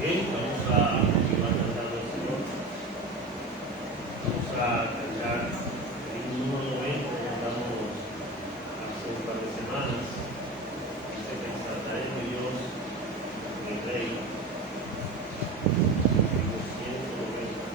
Bien, vamos a continuar cantando el Señor. Vamos a cantar el himno número 90 que cantamos hace un par de semanas. Dice que exaltaré a Dios, mi Rey. Himno 190.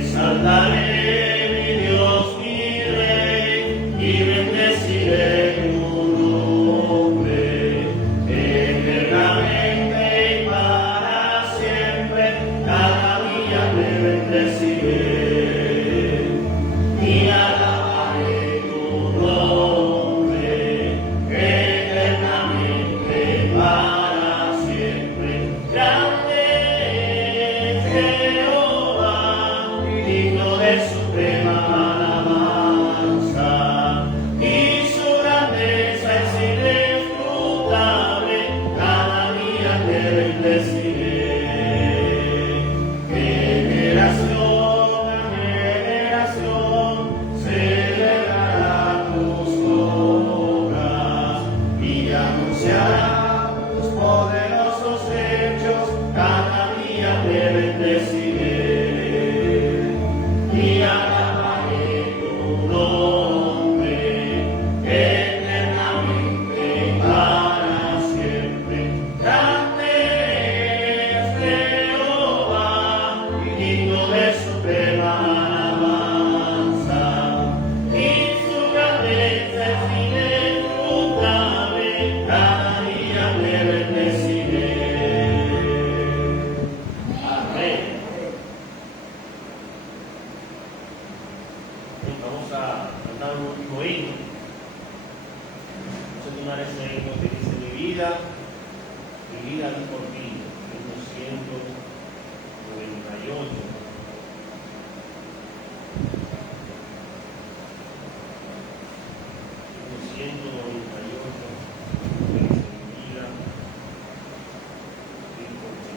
Exaltaré, mi Dios, mi Rey, y bendeciré tu nombre, eternamente y para siempre, cada día te bendeciré, y alabaré tu nombre, eternamente para siempre. Grande es Jehová, digno de suprema alabanza, y su grandeza es inescrutable, cada día te bendeciré. Generación a generación celebrará tus obras y anunciará tus poderosos hechos, cada día te bendeciré. Y alabaré tu nombre, eternamente y para siempre. Grande es Jehová, digno de suprema alabanza, y su grandeza es inescrutable, cada día te bendeciré. Amén. Bien, vamos a cantar un último himno. Vamos a entonar ese himno que dice: mi vida di por ti. Himno 198. Himno 198. Que dice: mi vida di por ti.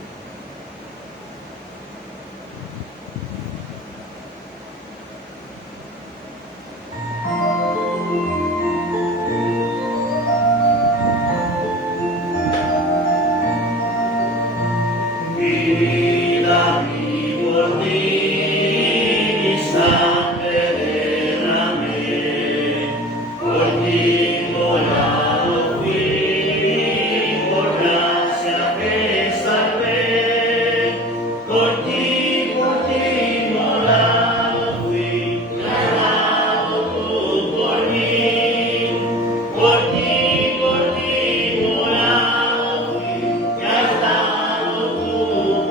Vida mi por ti, mi sangre derramé, por ti inmolado fui, por gracia te salvé, por ti inmolado fui, clavado tú por mí, por ti inmolado fui, que has dado tú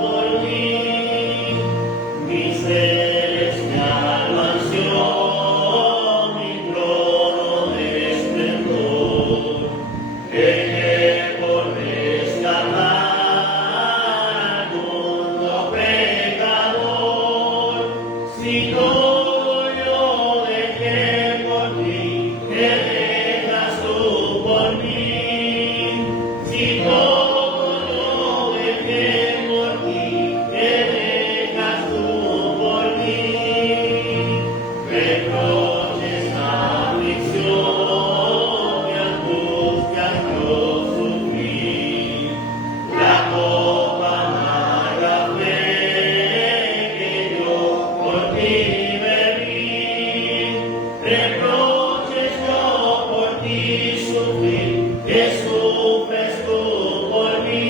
por mí, mi celestial mansión, mi trono de esplendor, que por rescatar al mundo pecador, si todo yo dejé por ti, ¿qué dejas tú por mí? Si todo yo dejé por ti, ¿qué dejas tú por mí? Reproches, aflicción y angustias yo sufrí, la copa amarga fue que yo por ti bebí, reproches yo por ti sufrí, que sufres tú por mí,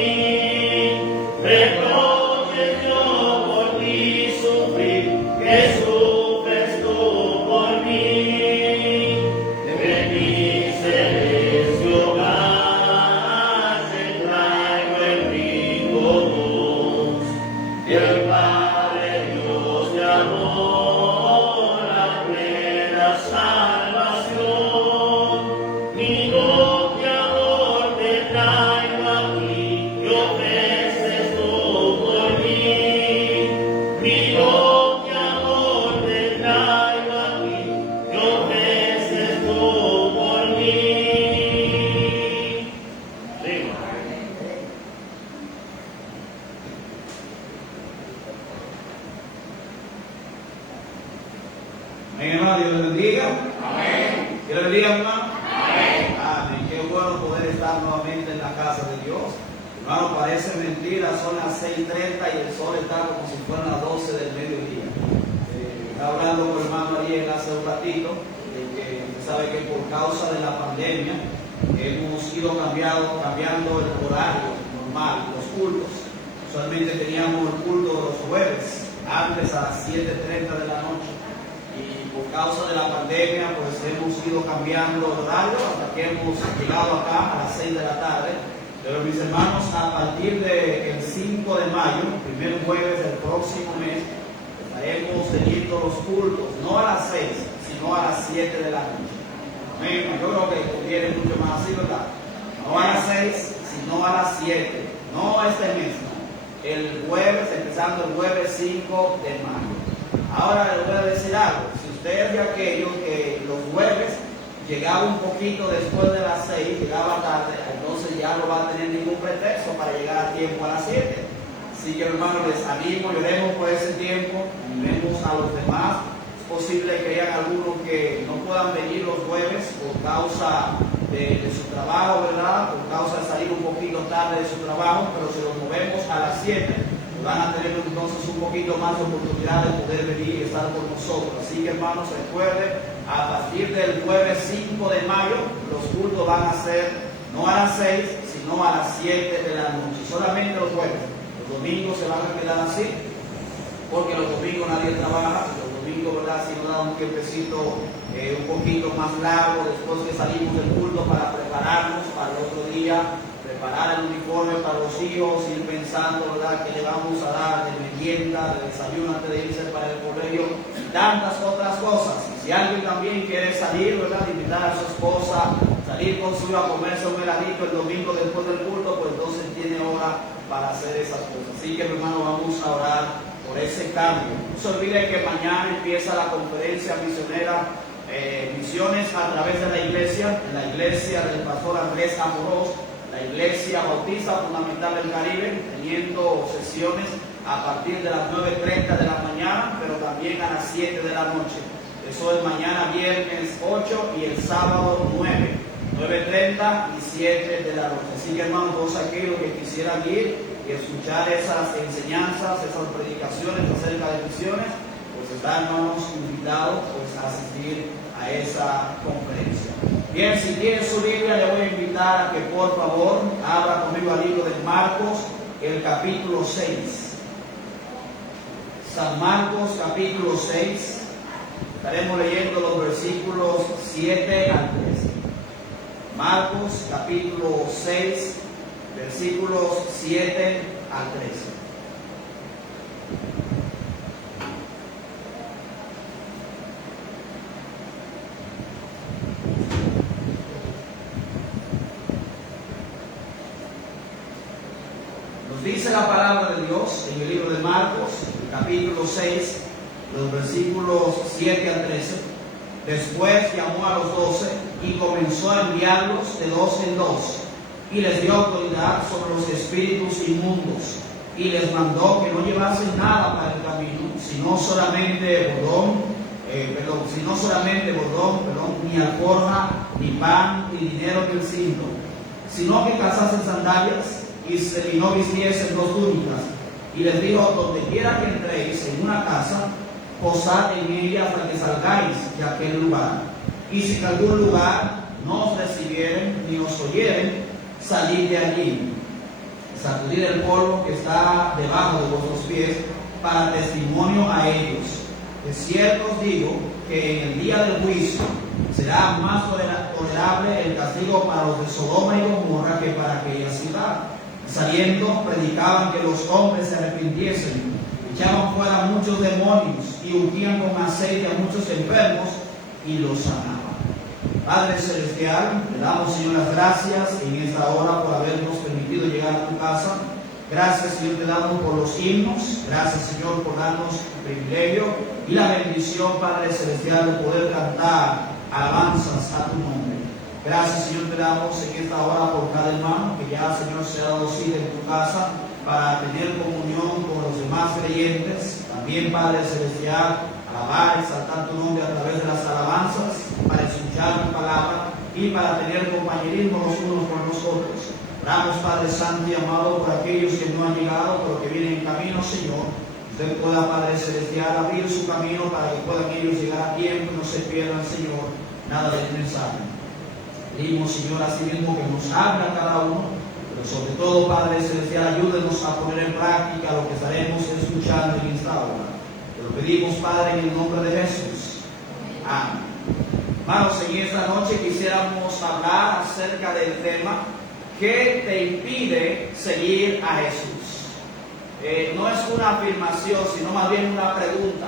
reproches yo por ti sufrí, que sufres tú por mí, de mi celestial hogar te traigo el rico voz, y el Padre Dios de amor, la plena salvación, mi confiador día, hermano? Amén. Amén. Qué bueno poder estar nuevamente en la casa de Dios. Hermano, parece mentira, son las 6:30 y el sol está como si fueran las 12 del mediodía. Estaba hablando con el hermano Ariel hace un ratito, de que usted sabe que por causa de la pandemia hemos ido cambiando el horario normal, los cultos. Usualmente teníamos el culto los jueves, antes a las 7:30 de la noche. Y por causa de la pandemia, pues hemos ido cambiando el horario hasta que hemos llegado acá a las 6 de la tarde. Pero mis hermanos, a partir del 5 de mayo, primer jueves del próximo mes, estaremos teniendo los cultos, no a las 6, sino a las 7 de la noche. Amén. Yo creo que conviene mucho más así, ¿verdad? No a las 6, sino a las 7. No este mes, no. El jueves, empezando el jueves 5 de mayo. Ahora les voy a decir algo. Si usted es de aquellos que los jueves llegaba un poquito después de las 6, llegaba tarde, entonces ya no va a tener ningún pretexto para llegar a tiempo a las 7. Así que hermanos, les animo, lloremos por ese tiempo, animemos a los demás. Es posible que hayan algunos que no puedan venir los jueves por causa de su trabajo, ¿verdad? Por causa de salir un poquito tarde de su trabajo, pero si los movemos a las 7, van a tener entonces un poquito más de oportunidad de poder venir y estar con nosotros. Así que hermanos, recuerden, a partir del jueves 5 de mayo, los cultos van a ser no a las 6, sino a las 7 de la noche. Solamente los jueves. Los domingos se van a quedar así, porque los domingos nadie trabaja. Los domingos, ¿verdad? Si nos da un tiempecito un poquito más largo después que salimos del culto para prepararnos para el otro día, preparar el uniforme para los hijos, ir pensando, ¿verdad?, que le vamos a dar de merienda, de desayuno antes de irse para el colegio, y tantas otras cosas. Y si alguien también quiere salir, ¿verdad?, invitar a su esposa, salir con su hijo a comerse un heladito el domingo después del culto, pues entonces tiene hora para hacer esas cosas. Así que, mi hermano, vamos a orar por ese cambio. No se olvide que mañana empieza la conferencia misionera, misiones a través de la iglesia, en la iglesia del pastor Andrés Amorós, la Iglesia Bautista Fundamental del Caribe, teniendo sesiones a partir de las 9:30 de la mañana, pero también a las 7 de la noche. Eso es mañana viernes 8 y el sábado 9, 9:30 y 7 de la noche. Así que hermanos, todos aquellos que quisieran ir y escuchar esas enseñanzas, esas predicaciones acerca de misiones, pues están, hermanos, invitados pues, a asistir a esa conferencia. Bien, si tiene su Biblia, le voy a invitar a que por favor abra conmigo al libro de Marcos, el capítulo 6. San Marcos, capítulo 6. Estaremos leyendo los versículos 7 al 13. Marcos, capítulo 6, versículos 7 al 13. Dice la palabra de Dios en el libro de Marcos, capítulo 6, los versículos 7 al 13. Después llamó a los 12 y comenzó a enviarlos de 2 en 2, y les dio autoridad sobre los espíritus inmundos, y les mandó que no llevasen nada para el camino, sino solamente bordón, ni alforja, ni pan, ni dinero del cinto, sino que calzasen sandalias y no vistiesen 2 túnicas. Y les dijo: donde quiera que entréis en una casa, posad en ella hasta que salgáis de aquel lugar. Y si en algún lugar no os recibieren ni os oyeren, salid de allí, sacudid el polvo que está debajo de vuestros pies, para testimonio a ellos. De cierto os digo que en el día del juicio será más tolerable el castigo para los de Sodoma y Gomorra que para aquella ciudad. Saliendo, predicaban que los hombres se arrepintiesen, echaban fuera muchos demonios y ungían con aceite a muchos enfermos y los sanaban. Padre Celestial, le damos, Señor, las gracias en esta hora por habernos permitido llegar a tu casa. Gracias, Señor, te damos por los himnos. Gracias, Señor, por darnos el privilegio y la bendición, Padre Celestial, de poder cantar alabanzas a tu nombre. Gracias, Señor, te damos en esta hora por cada hermano que ya, Señor, se ha dado cita en tu casa para tener comunión con los demás creyentes. También, Padre Celestial, alabar, exaltar tu nombre a través de las alabanzas, para escuchar escuchar tu palabra y para tener compañerismo los unos con los otros. Oramos, Padre Santo y amado, por aquellos que no han llegado, pero que vienen en camino, Señor. Usted pueda, Padre Celestial, abrir su camino para que puedan ellos llegar a tiempo y no se pierdan, Señor, nada del mensaje. Pedimos, Señor, así mismo que nos habla cada uno, pero sobre todo, Padre Celestial, ayúdenos a poner en práctica lo que estaremos escuchando en esta hora. Te lo pedimos, Padre, en el nombre de Jesús. Amén. Hermanos, en esta noche quisiéramos hablar acerca del tema: ¿qué te impide seguir a Jesús? No es una afirmación, sino más bien una pregunta.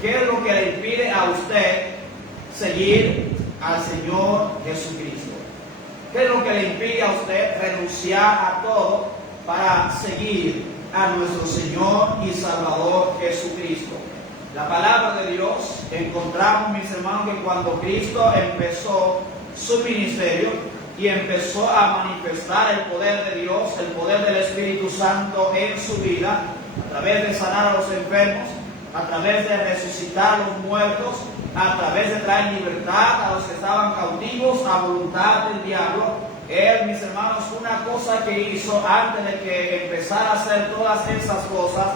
¿Qué es lo que le impide a usted seguir al Señor Jesucristo? ¿Qué es lo que le impide a usted renunciar a todo para seguir a nuestro Señor y Salvador Jesucristo? La palabra de Dios, encontramos, mis hermanos, que cuando Cristo empezó su ministerio y empezó a manifestar el poder de Dios, el poder del Espíritu Santo en su vida, a través de sanar a los enfermos, a través de resucitar a los muertos, a través de traer libertad a los que estaban cautivos a voluntad del diablo. Él, mis hermanos, una cosa que hizo antes de que empezara a hacer todas esas cosas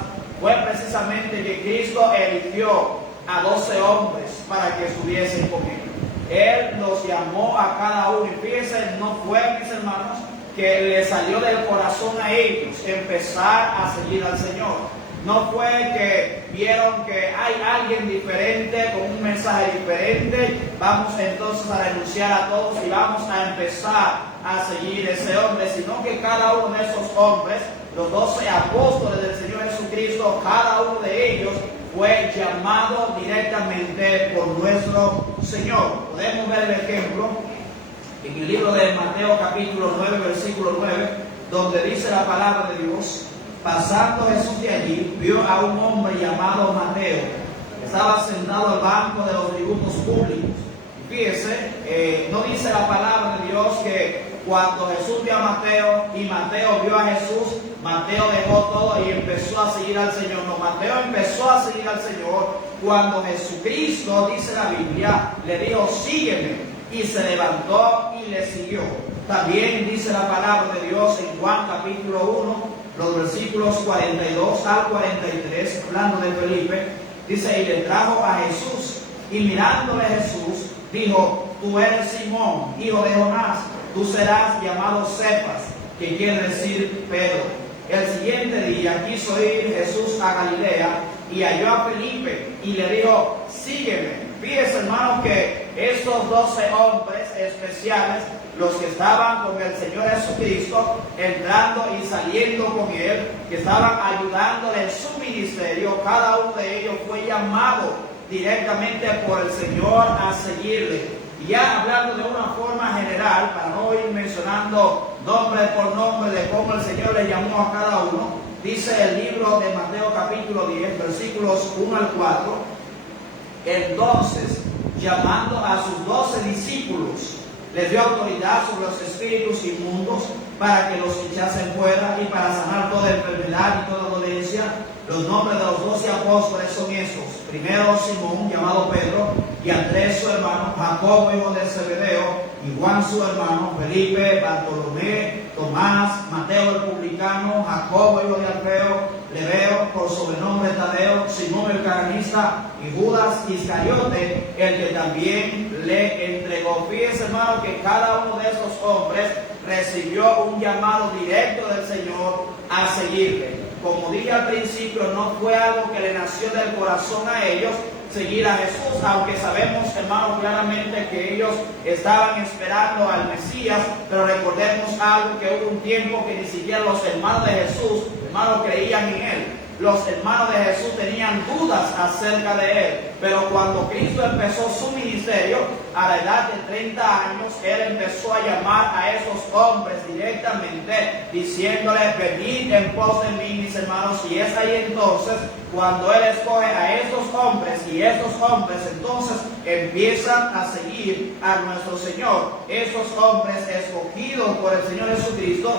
fue precisamente que Cristo eligió a 12 hombres para que estuviesen con él. Él los llamó a cada uno, y fíjense, no fue, mis hermanos, que le salió del corazón a ellos empezar a seguir al Señor. No fue que vieron que hay alguien diferente, con un mensaje diferente, vamos entonces a renunciar a todos y vamos a empezar a seguir ese hombre, sino que cada uno de esos hombres, los 12 apóstoles del Señor Jesucristo, cada uno de ellos fue llamado directamente por nuestro Señor. Podemos ver el ejemplo en el libro de Mateo capítulo 9, versículo 9, donde dice la palabra de Dios: pasando Jesús de allí, vio a un hombre llamado Mateo, que estaba sentado al banco de los tributos públicos. Y fíjese, no dice la palabra de Dios que cuando Jesús vio a Mateo y Mateo vio a Jesús, Mateo dejó todo y empezó a seguir al Señor. No, Mateo empezó a seguir al Señor cuando Jesucristo, dice la Biblia, le dijo: sígueme, y se levantó y le siguió. También dice la palabra de Dios en Juan capítulo 1, los versículos 42 al 43, hablando de Felipe, dice: y le trajo a Jesús, y mirándole Jesús, dijo: tú eres Simón, hijo de Jonás, tú serás llamado Cefas, que quiere decir Pedro. El siguiente día quiso ir Jesús a Galilea y halló a Felipe y le dijo: sígueme. Fíjense, hermanos, que estos 12 hombres especiales, los que estaban con el Señor Jesucristo, entrando y saliendo con Él, que estaban ayudándole en su ministerio, cada uno de ellos fue llamado directamente por el Señor a seguirle. Y ya hablando de una forma general, para no ir mencionando nombre por nombre de cómo el Señor le llamó a cada uno, dice el libro de Mateo capítulo 10, versículos 1 al 4, entonces, llamando a sus 12 discípulos, les dio autoridad sobre los espíritus inmundos para que los echasen fuera y para sanar toda enfermedad y toda dolencia. Los nombres de los 12 apóstoles son estos: primero Simón, llamado Pedro, y Andrés su hermano, Jacobo hijo de Zebedeo, y Juan su hermano, Felipe, Bartolomé, Tomás, Mateo el publicano, Jacobo hijo de Alfeo, Lebeo, por sobrenombre Tadeo, Simón el cananista, y Judas Iscariote, el que también le entregó. Fíjense, hermano, que cada uno de esos hombres recibió un llamado directo del Señor a seguirle. Como dije al principio, no fue algo que le nació del corazón a ellos seguir a Jesús, aunque sabemos, hermanos, claramente que ellos estaban esperando al Mesías, pero recordemos algo, que hubo un tiempo que ni siquiera los hermanos de Jesús, hermanos, creían en Él. Los hermanos de Jesús tenían dudas acerca de Él, pero cuando Cristo empezó su ministerio, a la edad de 30 años, Él empezó a llamar a esos hombres directamente, diciéndole: venid en pos de mí, mis hermanos. Y es ahí entonces cuando Él escoge a esos hombres, y estos hombres entonces empiezan a seguir a nuestro Señor. Esos hombres escogidos por el Señor Jesucristo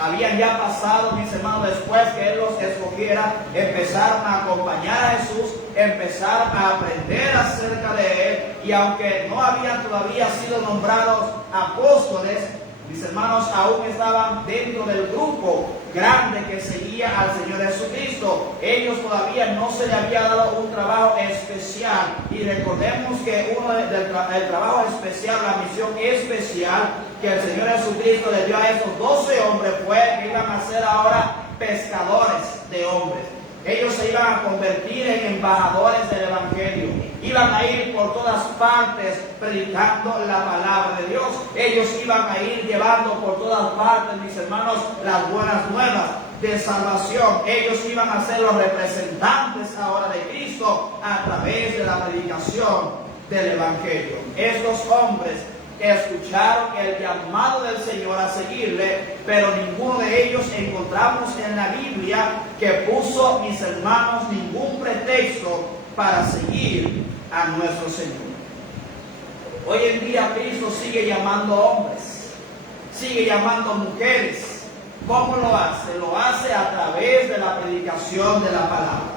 habían ya pasado, mis hermanos, después que Él los escogiera, empezaron a acompañar a Jesús, empezaron a aprender acerca de Él, y aunque no habían todavía sido nombrados apóstoles, mis hermanos aún estaban dentro del grupo grande que seguía al Señor Jesucristo. Ellos todavía no se le había dado un trabajo especial. Y recordemos que el trabajo especial, la misión especial que el Señor Jesucristo le dio a esos 12 hombres fue que iban a ser ahora pescadores de hombres. Ellos se iban a convertir en embajadores del Evangelio. Iban a ir por todas partes predicando la palabra de Dios. Ellos iban a ir llevando por todas partes, mis hermanos, las buenas nuevas de salvación. Ellos iban a ser los representantes ahora de Cristo a través de la predicación del Evangelio. Estos hombres escucharon el llamado del Señor a seguirle, pero ninguno de ellos encontramos en la Biblia que puso, mis hermanos, ningún pretexto para seguir a nuestro Señor. Hoy en día Cristo sigue llamando hombres, sigue llamando mujeres. ¿Cómo lo hace? Lo hace a través de la predicación de la palabra,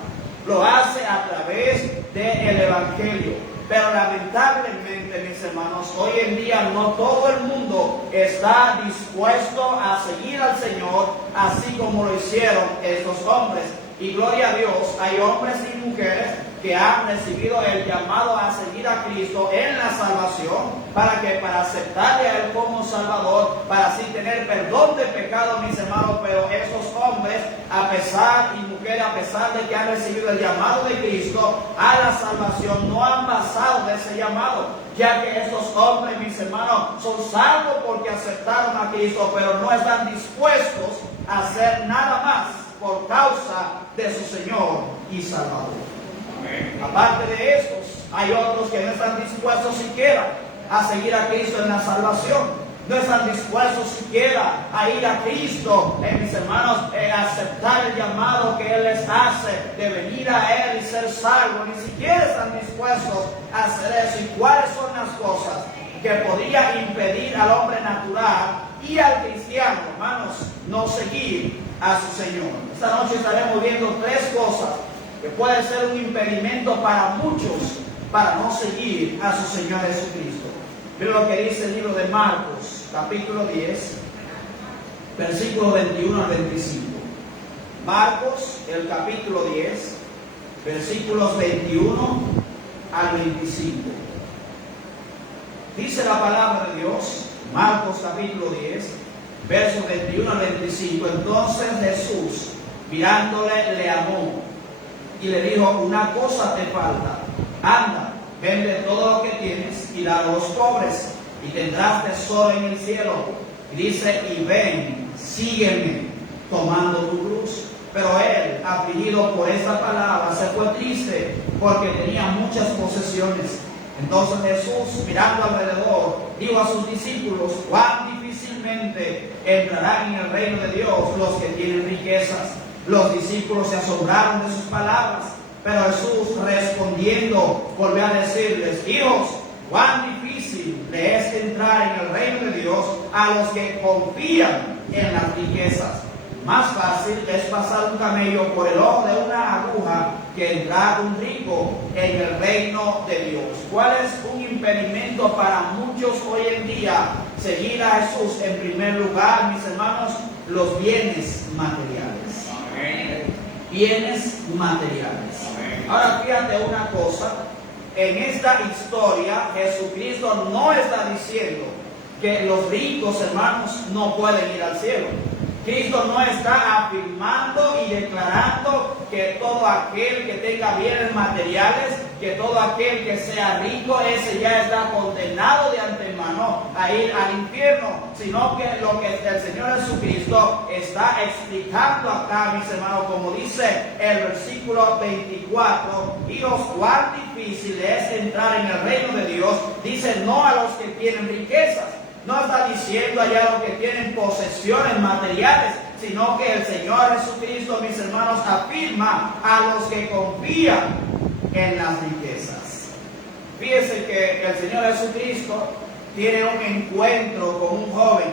lo hace a través del Evangelio. Pero lamentablemente, mis hermanos, hoy en día no todo el mundo está dispuesto a seguir al Señor, así como lo hicieron estos hombres. Y gloria a Dios, hay hombres y mujeres que han recibido el llamado a seguir a Cristo en la salvación, para aceptarle a Él como Salvador, para así tener perdón de pecado, mis hermanos. Pero esos hombres, a pesar y mujeres, a pesar de que han recibido el llamado de Cristo a la salvación, no han pasado de ese llamado, ya que esos hombres, mis hermanos, son salvos porque aceptaron a Cristo, pero no están dispuestos a hacer nada más por causa de su Señor y Salvador. Amén. Aparte de estos, hay otros que no están dispuestos siquiera a seguir a Cristo en la salvación. No están dispuestos siquiera a ir a Cristo, mis hermanos, a aceptar el llamado que Él les hace de venir a Él y ser salvos. Ni siquiera están dispuestos a hacer eso. ¿Y cuáles son las cosas que podría impedir al hombre natural y al cristiano, hermanos, no seguir a su Señor? Esta noche estaremos viendo 3 cosas que pueden ser un impedimento para muchos para no seguir a su Señor Jesucristo. Miren lo que dice el libro de Marcos, capítulo 10, versículos 21 al 25. Marcos, el capítulo 10, versículos 21 al 25. Dice la palabra de Dios, Marcos capítulo 10, versos 21 al 25. Entonces Jesús, mirándole, le amó y le dijo: una cosa te falta, anda, vende todo lo que tienes y dalo a los pobres, y tendrás tesoro en el cielo. Y dice: y ven, sígueme, tomando tu cruz. Pero él, afligido por esta palabra, se fue triste, porque tenía muchas posesiones. Entonces Jesús, mirando alrededor, dijo a sus discípulos: cuán difícilmente entrarán en el reino de Dios los que tienen riquezas. Los discípulos se asombraron de sus palabras, pero Jesús, respondiendo, volvió a decirles: hijos, cuán difícil le es entrar en el reino de Dios a los que confían en las riquezas. Más fácil es pasar un camello por el ojo de una aguja que entrar un rico en el reino de Dios. ¿Cuál es un impedimento para muchos hoy en día seguir a Jesús? En primer lugar, mis hermanos, los bienes materiales. Amén. Bienes materiales. Amén. Ahora fíjate una cosa, en esta historia Jesucristo no está diciendo que los ricos, hermanos, no pueden ir al cielo. Cristo no está afirmando y declarando que todo aquel que tenga bienes materiales, que todo aquel que sea rico, ese ya está condenado de antemano a ir al infierno, sino que lo que el Señor Jesucristo está explicando acá, mis hermanos, como dice el versículo 24: hijos, cuán difícil es entrar en el reino de Dios. Dice: no a los que tienen riquezas. No está diciendo allá los que tienen posesiones materiales, sino que el Señor Jesucristo, mis hermanos, afirma a los que confían en las riquezas. Fíjense que el Señor Jesucristo tiene un encuentro con un joven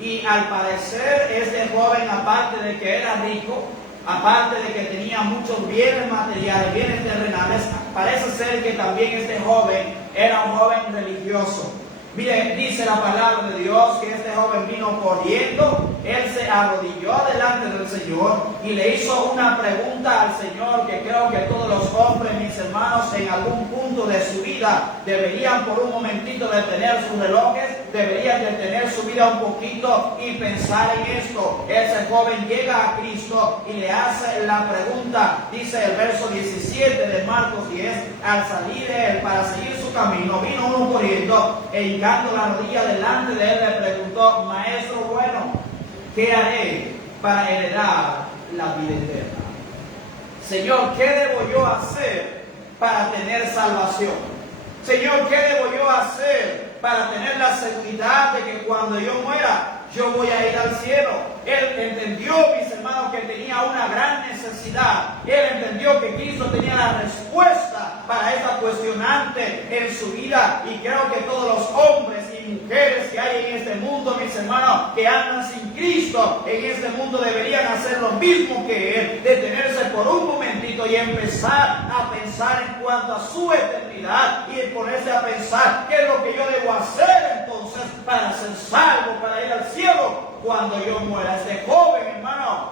Y al parecer este joven, aparte de que era rico, aparte de que tenía muchos bienes materiales, bienes terrenales, parece ser que también este joven era un joven religioso. Mire, dice la palabra de Dios que este joven vino corriendo, él se arrodilló delante del Señor y le hizo una pregunta al Señor que creo que todos los hombres, mis hermanos, en algún punto de su vida deberían por un momentito detener sus relojes, deberían detener su vida un poquito y pensar en esto. Ese joven llega a Cristo y le hace la pregunta, dice el verso 17 de Marcos 10, al salir él para seguir su camino, vino uno corriendo e hincando la rodilla delante de él le preguntó: Maestro bueno, ¿qué haré para heredar la vida eterna? Señor, ¿qué debo yo hacer para tener salvación? Señor, ¿qué debo yo hacer para tener la seguridad de que cuando yo muera, yo voy a ir al cielo? Él entendió, mis hermanos, que tenía una gran necesidad. Él entendió que Cristo tenía la respuesta para esa cuestionante en su vida. Y creo que todos los hombres y mujeres que hay en este mundo, mis hermanos, que andan sin Cristo en este mundo, deberían hacer lo mismo que Él, detenerse por un momentito y empezar a pensar en cuanto a su eternidad y ponerse a pensar: ¿qué es lo que yo debo hacer entonces para ser salvo, para ir al cielo cuando yo muera? Este joven, hermano,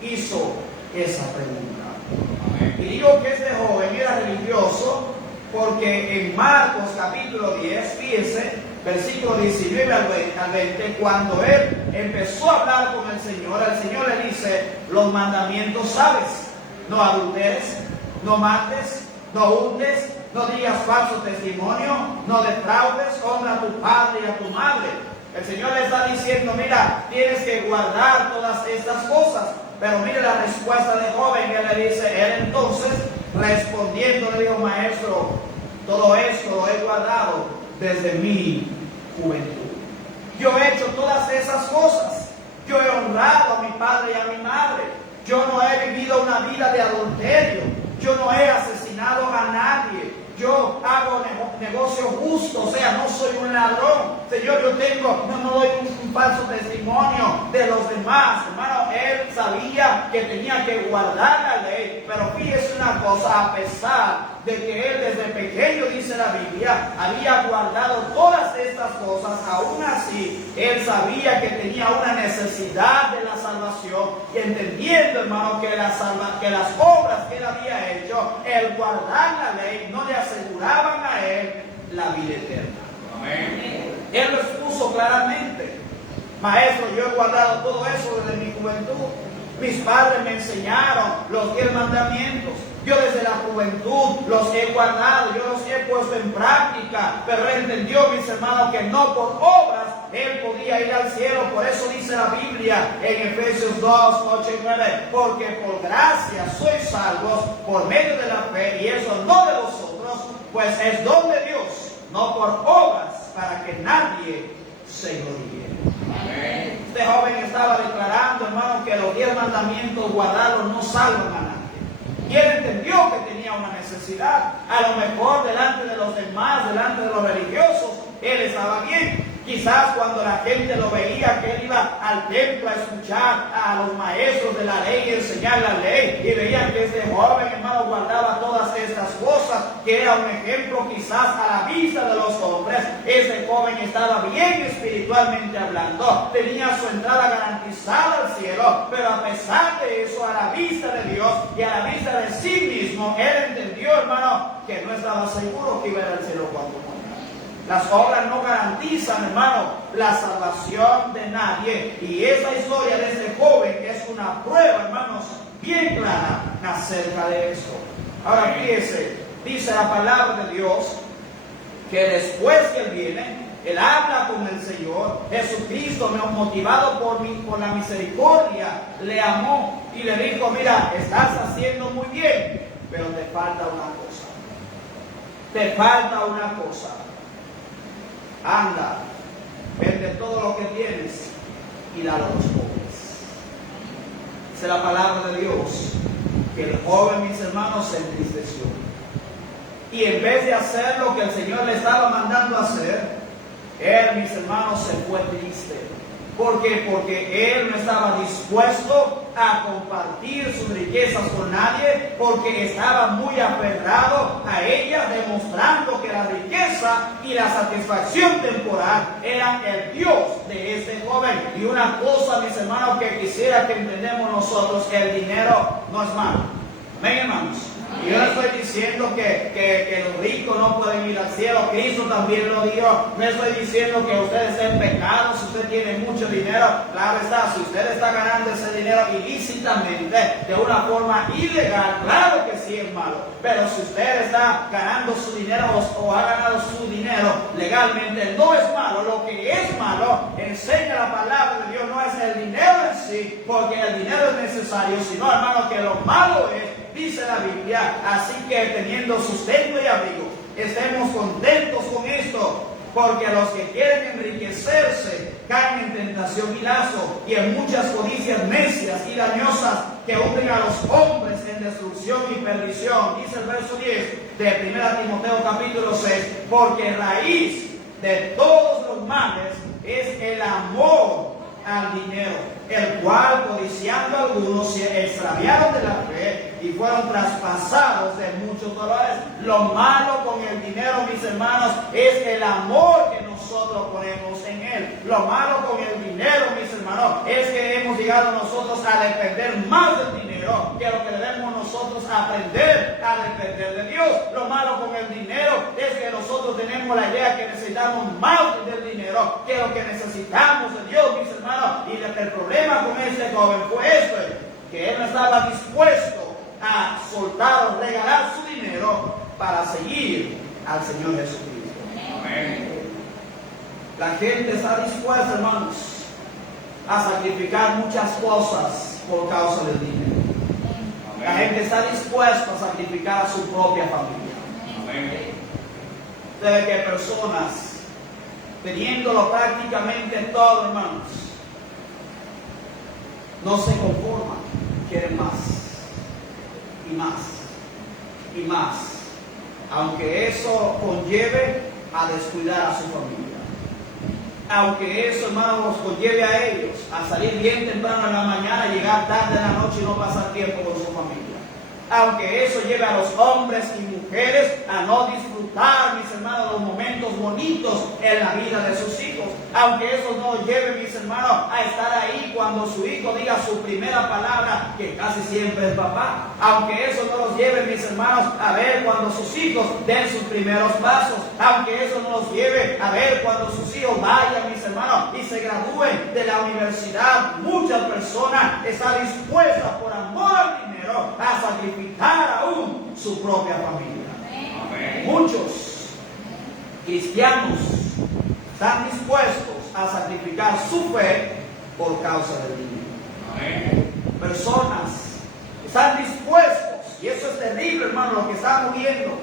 hizo esa pregunta. Y digo que este joven era religioso porque en Marcos capítulo 10, fíjense, versículo 19 al 20, cuando él empezó a hablar con el Señor le dice: los mandamientos sabes, no adulteres, no mates, no hurtes, no digas falso testimonio, no defraudes, honra a tu padre y a tu madre. El Señor le está diciendo: mira, tienes que guardar todas estas cosas. Pero mire la respuesta del joven. Él le dice, él entonces respondiendo le dijo: Maestro, todo esto lo he guardado desde mi juventud. Yo he hecho todas esas cosas. Yo he honrado a mi padre y a mi madre. Yo no he vivido una vida de adulterio. Yo no he asesinado a nadie. Yo hago negocio justo, o sea, no soy un ladrón. Señor, no doy un falso testimonio de los demás. Hermano, él sabía que tenía que guardar la ley. Pero fíjese una cosa, a pesar de que él desde pequeño, dice la Biblia, había guardado todas estas cosas, aún así, él sabía que tenía una necesidad de la salvación. Y entendiendo, hermano, que las obras que él había hecho, el guardar la ley, no le aseguraban a él la vida eterna. Amén. Él lo expuso claramente: Maestro, yo he guardado todo eso desde mi juventud. Mis padres me enseñaron los 10 mandamientos. Yo desde la juventud los he guardado, yo los he puesto en práctica. Pero él entendió, mis hermanos, que no por obras él podía ir al cielo. Por eso dice la Biblia en Efesios 2, 8 y 9: porque por gracia sois salvos por medio de la fe, y eso no de vosotros, pues es don de Dios, no por obras, para que nadie se gloríe. Amén. Este joven estaba declarando, hermano, que los 10 mandamientos guardarlos no salvan a nadie. Y él entendió que tenía una necesidad. A lo mejor delante de los demás, delante de los religiosos, él estaba bien. Quizás cuando la gente lo veía, que él iba al templo a escuchar a los maestros de la ley y enseñar la ley, y veían que este joven, hermano, guardaba todas estas cosas, que era un ejemplo quizás a la vista de los hombres. Este joven estaba bien espiritualmente hablando, tenía su entrada garantizada al cielo, pero a pesar de eso, a la vista de Dios y a la vista de sí mismo, él entendió, hermano, que no estaba seguro que iba a ir al cielo cuando muriera. Las obras no garantizan, hermano, la salvación de nadie. Y esa historia de este joven es una prueba, hermanos, bien clara acerca de esto. Ahora fíjese, dice la palabra de Dios que después que él viene, él habla con el Señor. Jesucristo, motivado por la misericordia, le amó y le dijo: mira, estás haciendo muy bien, pero te falta una cosa. Te falta una cosa. Anda, vende todo lo que tienes y dalo a los pobres. Dice la palabra de Dios que el joven, mis hermanos, se entristeció. Y en vez de hacer lo que el Señor le estaba mandando a hacer, él, mis hermanos, se fue triste. ¿Por qué? Porque él no estaba dispuesto a compartir sus riquezas con nadie, porque estaba muy aferrado a ellas, demostrando que la riqueza y la satisfacción temporal eran el Dios de este joven. Y una cosa, mis hermanos, que quisiera que entendamos nosotros, que el dinero no es malo. Amén, hermanos. Y yo no estoy diciendo que los ricos no pueden ir al cielo. Cristo también lo dijo. No estoy diciendo que usted esté en pecado si usted tiene mucho dinero. Claro está, si usted está ganando ese dinero ilícitamente, de una forma ilegal, claro que sí es malo. Pero si usted está ganando su dinero o ha ganado su dinero legalmente, no es malo. Lo que es malo, enseña la palabra de Dios, no es el dinero en sí, porque el dinero es necesario, sino, hermano, que lo malo es, dice la Biblia, así que teniendo sustento y abrigo, estemos contentos con esto, porque los que quieren enriquecerse caen en tentación y lazo y en muchas codicias necias y dañosas que hunden a los hombres en destrucción y perdición. Dice el verso 10 de 1 Timoteo capítulo 6, porque raíz de todos los males es el amor al dinero, el cual, codiciando algunos, se extraviaron de la fe y fueron traspasados de muchos dolores. Lo malo con el dinero, mis hermanos, es el amor que nosotros ponemos en él. Lo malo con el dinero, mis hermanos, es que hemos llegado nosotros a depender más del dinero que lo que debemos nosotros aprender a depender de Dios. Lo malo con el dinero es que nosotros tenemos la idea que necesitamos más del dinero que lo que necesitamos de Dios, mis hermanos. Y el problema con este joven fue esto, que él no estaba dispuesto a soltar o regalar su dinero para seguir al Señor Jesucristo. Amén. La gente está dispuesta, hermanos, a sacrificar muchas cosas por causa del dinero. Amén. La gente está dispuesta a sacrificar a su propia familia. Amén. Debe que personas, teniéndolo prácticamente todo, hermanos, no se conforman, quieren más y más y más, aunque eso conlleve a descuidar a su familia, aunque eso, hermanos, los conlleve a ellos a salir bien temprano en la mañana, llegar tarde en la noche y no pasar tiempo con su familia, aunque eso lleve a los hombres y mujeres a no disfrutar, mis hermanos, los momentos bonitos en la vida de sus hijos, aunque eso no los lleve, mis hermanos, a estar ahí cuando su hijo diga su primera palabra, que casi siempre es papá, aunque eso no los lleve, mis hermanos, a ver cuando sus hijos den sus primeros pasos, aunque eso no los lleve a ver cuando sus hijos vayan, mis hermanos, y se gradúen de la universidad. Muchas personas están dispuestas por amor al dinero a sacrificar aún su propia familia. Amén. Muchos cristianos están dispuestos a sacrificar su fe por causa del dinero. Amén. Personas están dispuestos, y eso es terrible, hermano, lo que estamos viendo,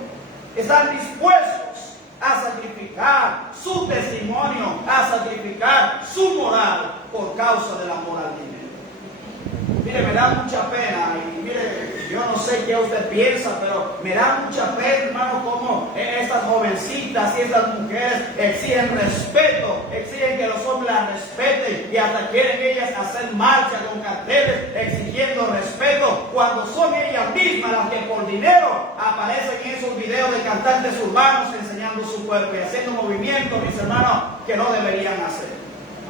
están dispuestos a sacrificar su testimonio, a sacrificar su moral por causa del amor al dinero. Mire, me da mucha pena, y mire, yo no sé qué usted piensa, pero me da mucha pena, hermano, como estas jovencitas y estas mujeres exigen respeto, exigen que los hombres las respeten, y hasta quieren ellas hacer marcha con carteles exigiendo respeto, cuando son ellas mismas las que por dinero aparecen en esos videos de cantantes urbanos enseñando su cuerpo y haciendo movimientos, mis hermanos, que no deberían hacer.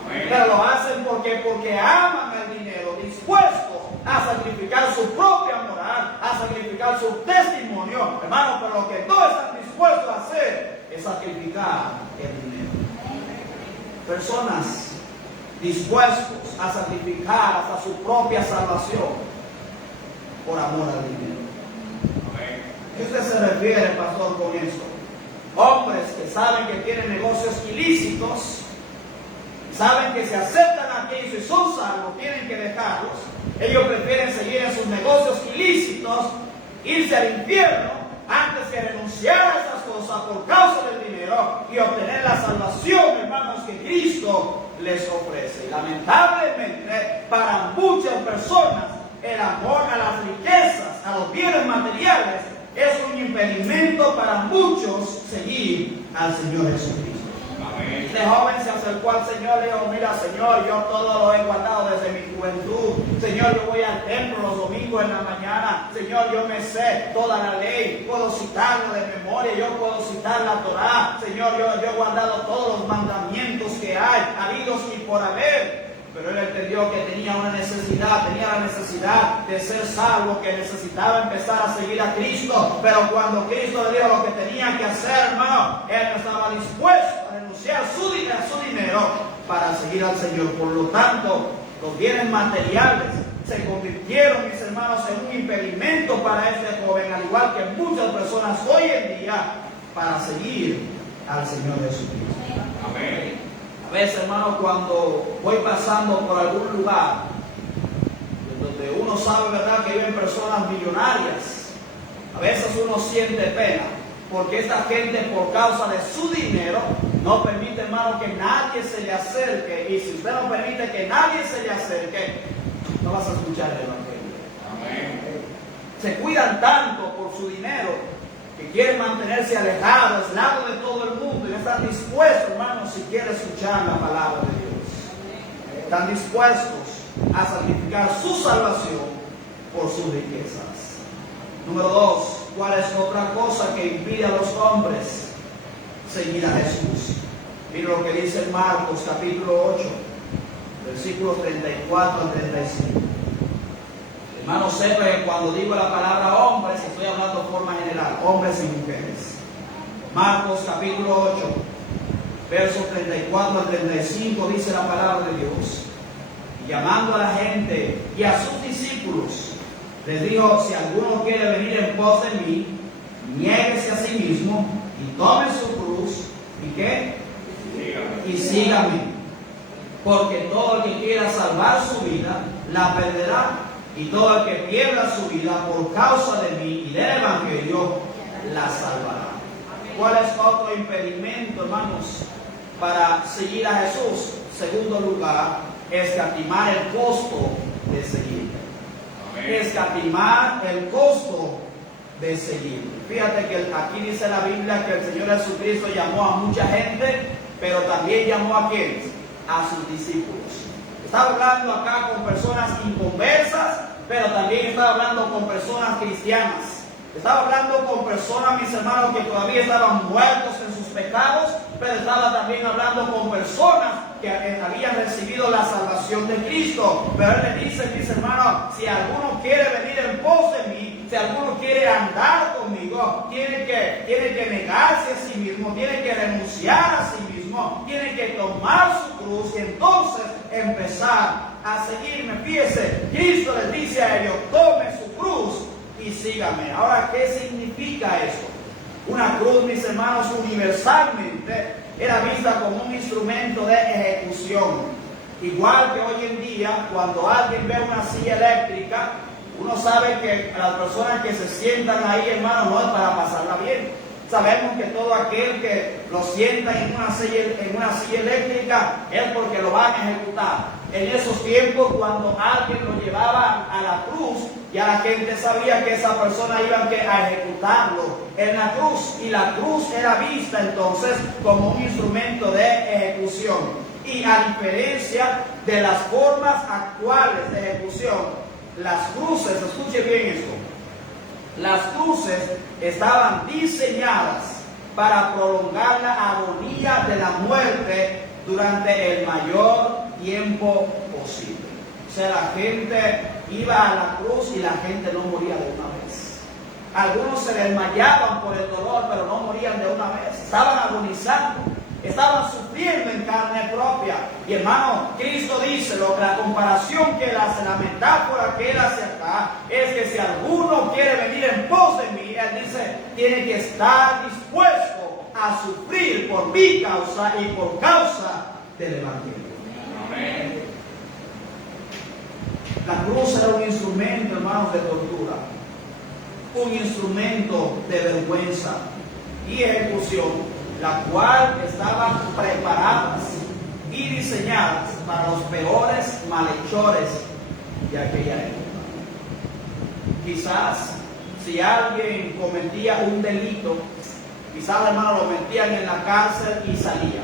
Amén. Pero lo hacen porque aman el dinero, dispuestos a sacrificar su propia moral, a sacrificar su testimonio, hermano, pero lo que no están dispuestos a hacer es sacrificar el dinero. Personas dispuestos a sacrificar hasta su propia salvación por amor al dinero. ¿A qué usted se refiere, pastor, con esto? Hombres que saben que tienen negocios ilícitos, saben que si aceptan aquello y son salvos, tienen que dejarlos. Ellos prefieren seguir en sus negocios ilícitos, irse al infierno, antes que renunciar a esas cosas por causa del dinero y obtener la salvación, hermanos, que Cristo les ofrece. Y lamentablemente, para muchas personas, el amor a las riquezas, a los bienes materiales, es un impedimento para muchos seguir al Señor Jesucristo. Este joven se acercó al Señor y dijo, mira Señor, yo todo lo he guardado desde mi juventud. Señor, yo voy al templo los domingos en la mañana. Señor, yo me sé toda la ley, puedo citarlo de memoria, yo puedo citar la Torá. Señor, yo he guardado todos los mandamientos que hay, habidos y por haber. Pero él entendió que tenía la necesidad de ser salvo, que necesitaba empezar a seguir a Cristo. Pero cuando Cristo le dijo lo que tenía que hacer, hermano, él no estaba dispuesto a renunciar su dinero para seguir al Señor. Por lo tanto, los bienes materiales se convirtieron, mis hermanos, en un impedimento para este joven, al igual que muchas personas hoy en día, para seguir al Señor Jesucristo. Amén. A veces, hermano, cuando voy pasando por algún lugar donde uno sabe, ¿verdad?, que viven personas millonarias, a veces uno siente pena, porque esta gente, por causa de su dinero, no permite, hermano, que nadie se le acerque. Y si usted no permite que nadie se le acerque, no vas a escuchar el evangelio. Amén. Se cuidan tanto por su dinero que quieren mantenerse alejados, aislados de todo el mundo, y no están dispuestos, hermanos, siquiera a escuchar la palabra de Dios. Están dispuestos a sacrificar su salvación por sus riquezas. Número 2, ¿cuál es otra cosa que impide a los hombres seguir a Jesús? Mira lo que dice Marcos capítulo 8, versículos 34 al 35. Hermano, sepa que cuando digo la palabra hombres, estoy hablando de forma general, hombres y mujeres. Marcos capítulo 8, versos 34 al 35, dice la palabra de Dios. Y llamando a la gente y a sus discípulos, les dijo, si alguno quiere venir en pos de mí, niéguese a sí mismo y tome su cruz, ¿y qué? Y sígame. Porque todo el que quiera salvar su vida, la perderá. Y todo el que pierda su vida por causa de mí y del Evangelio, la salvará. ¿Cuál es otro impedimento, hermanos, para seguir a Jesús? Segundo lugar, escatimar el costo de seguir. Escatimar el costo de seguir. Fíjate que aquí dice la Biblia que el Señor Jesucristo llamó a mucha gente, pero también llamó a ¿quiénes? A sus discípulos. Estaba hablando acá con personas inconversas, pero también estaba hablando con personas cristianas. Estaba hablando con personas, mis hermanos, que todavía estaban muertos en sus pecados, pero estaba también hablando con personas que habían recibido la salvación de Cristo. Pero él le dice, mis hermanos, si alguno quiere venir en pos de mí, si alguno quiere andar conmigo, tiene que negarse a sí mismo, tiene que renunciar a sí mismo, tiene que tomar su cruz y entonces empezar a seguirme. Fíjese, Cristo les dice a ellos, tome su cruz y sígame. Ahora, ¿qué significa eso? Una cruz, mis hermanos, universalmente era vista como un instrumento de ejecución. Igual que hoy en día, cuando alguien ve una silla eléctrica, uno sabe que las personas que se sientan ahí, hermano, no es para pasarla bien. Sabemos que todo aquel que lo sienta en una silla eléctrica es porque lo van a ejecutar. En esos tiempos, cuando alguien lo llevaba a la cruz, ya la gente sabía que esa persona iba a ejecutarlo en la cruz. Y la cruz era vista entonces como un instrumento de ejecución. Y a diferencia de las formas actuales de ejecución, las cruces, escuche bien esto, las cruces estaban diseñadas para prolongar la agonía de la muerte durante el mayor tiempo posible. O sea, la gente iba a la cruz y la gente no moría de una vez. Algunos se desmayaban por el dolor, pero no morían de una vez. Estaban agonizando, estaban sufriendo en carne propia. Y hermano, Cristo dice, la comparación que él hace, la metáfora que él hace acá, es que si alguno quiere venir en pos de mí, él dice, tiene que estar dispuesto a sufrir por mi causa y por causa del Evangelio. Amén. La cruz era un instrumento, hermanos, de tortura, un instrumento de vergüenza y ejecución, la cual estaban preparadas y diseñadas para los peores malhechores de aquella época. Quizás si alguien cometía un delito, quizás, hermano, lo metían en la cárcel y salía.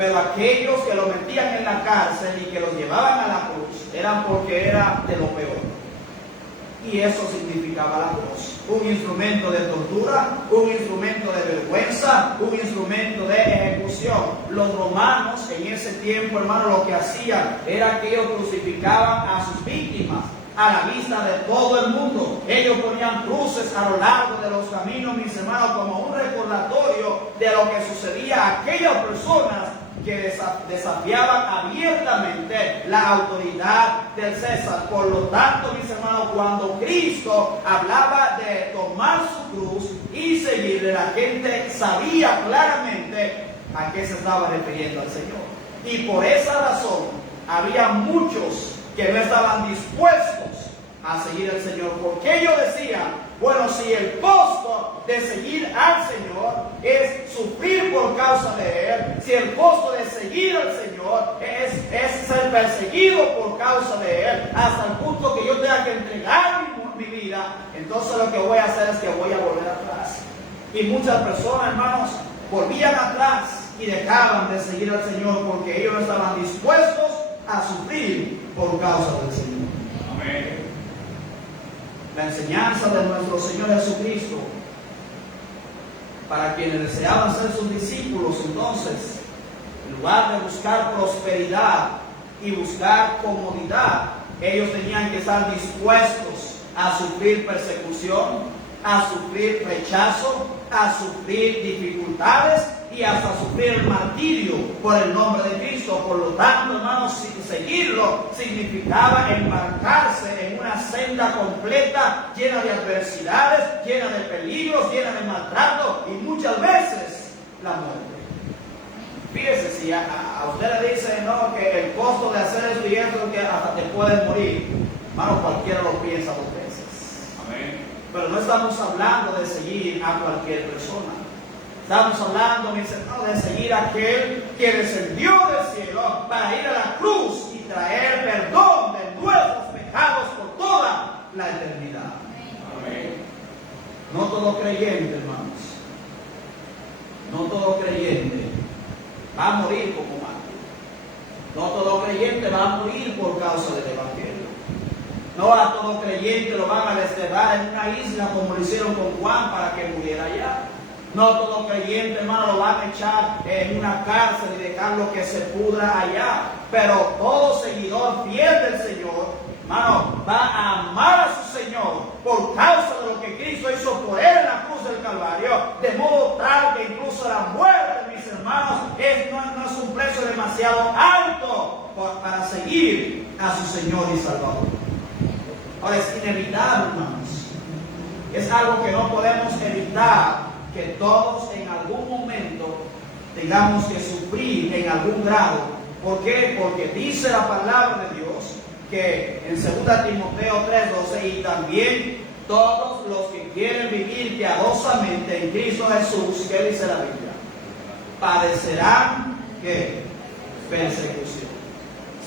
pero aquellos que lo metían en la cárcel y que lo llevaban a la cruz eran porque era de lo peor. Y eso significaba la cruz, un instrumento de tortura, un instrumento de vergüenza, un instrumento de ejecución. Los romanos en ese tiempo, hermano, lo que hacían era que ellos crucificaban a sus víctimas a la vista de todo el mundo. Ellos ponían cruces a lo largo de los caminos, mis hermanos, como un recordatorio de lo que sucedía a aquellas personas que desafiaban abiertamente la autoridad del César. Por lo tanto, mis hermanos, cuando Cristo hablaba de tomar su cruz y seguirle, la gente sabía claramente a qué se estaba refiriendo el Señor. Y por esa razón, había muchos que no estaban dispuestos a seguir al Señor, porque ellos decían: bueno, si el costo de seguir al Señor es sufrir por causa de Él, si el costo de seguir al Señor es ser perseguido por causa de Él, hasta el punto que yo tenga que entregar mi vida, entonces lo que voy a hacer es que voy a volver atrás. Y muchas personas, hermanos, volvían atrás y dejaban de seguir al Señor porque ellos no estaban dispuestos a sufrir por causa del Señor. Amén. La enseñanza de nuestro Señor Jesucristo para quienes deseaban ser sus discípulos, entonces, en lugar de buscar prosperidad y buscar comodidad, ellos tenían que estar dispuestos a sufrir persecución, a sufrir rechazo, a sufrir dificultades y hasta sufrir el martirio por el nombre de Cristo. Por lo tanto, hermanos, seguirlo significaba embarcarse en una senda completa, llena de adversidades, llena de peligros, llena de maltrato y muchas veces la muerte. Fíjese, si a usted le dice no, que el costo de hacer esto y esto, que hasta te puedes morir, hermano, cualquiera lo piensa 2 veces. Amén. Pero no estamos hablando de seguir a cualquier persona. Estamos hablando, mis hermanos, de seguir a aquel que descendió del cielo para ir a la cruz y traer perdón de nuestros pecados por toda la eternidad. Amén. No todo creyente, hermanos, no todo creyente va a morir como mártir. No todo creyente va a morir por causa del Evangelio. No a todo creyente lo van a desterrar en una isla como lo hicieron con Juan para que muriera allá. No todo creyente, hermano, lo van a echar en una cárcel y dejarlo que se pudra allá. Pero todo seguidor fiel del Señor, hermano, va a amar a su Señor por causa de lo que Cristo hizo por él en la cruz del Calvario, de modo tal que incluso la muerte, mis hermanos, no es un precio demasiado alto para seguir a su Señor y Salvador. Ahora, es inevitable, hermanos. Es algo que no podemos evitar, que todos en algún momento tengamos que sufrir en algún grado. ¿Por qué? Porque dice la palabra de Dios que en 2 Timoteo 3:12, y también todos los que quieren vivir piadosamente en Cristo Jesús, ¿qué dice la Biblia? Padecerán, ¿qué? Persecución.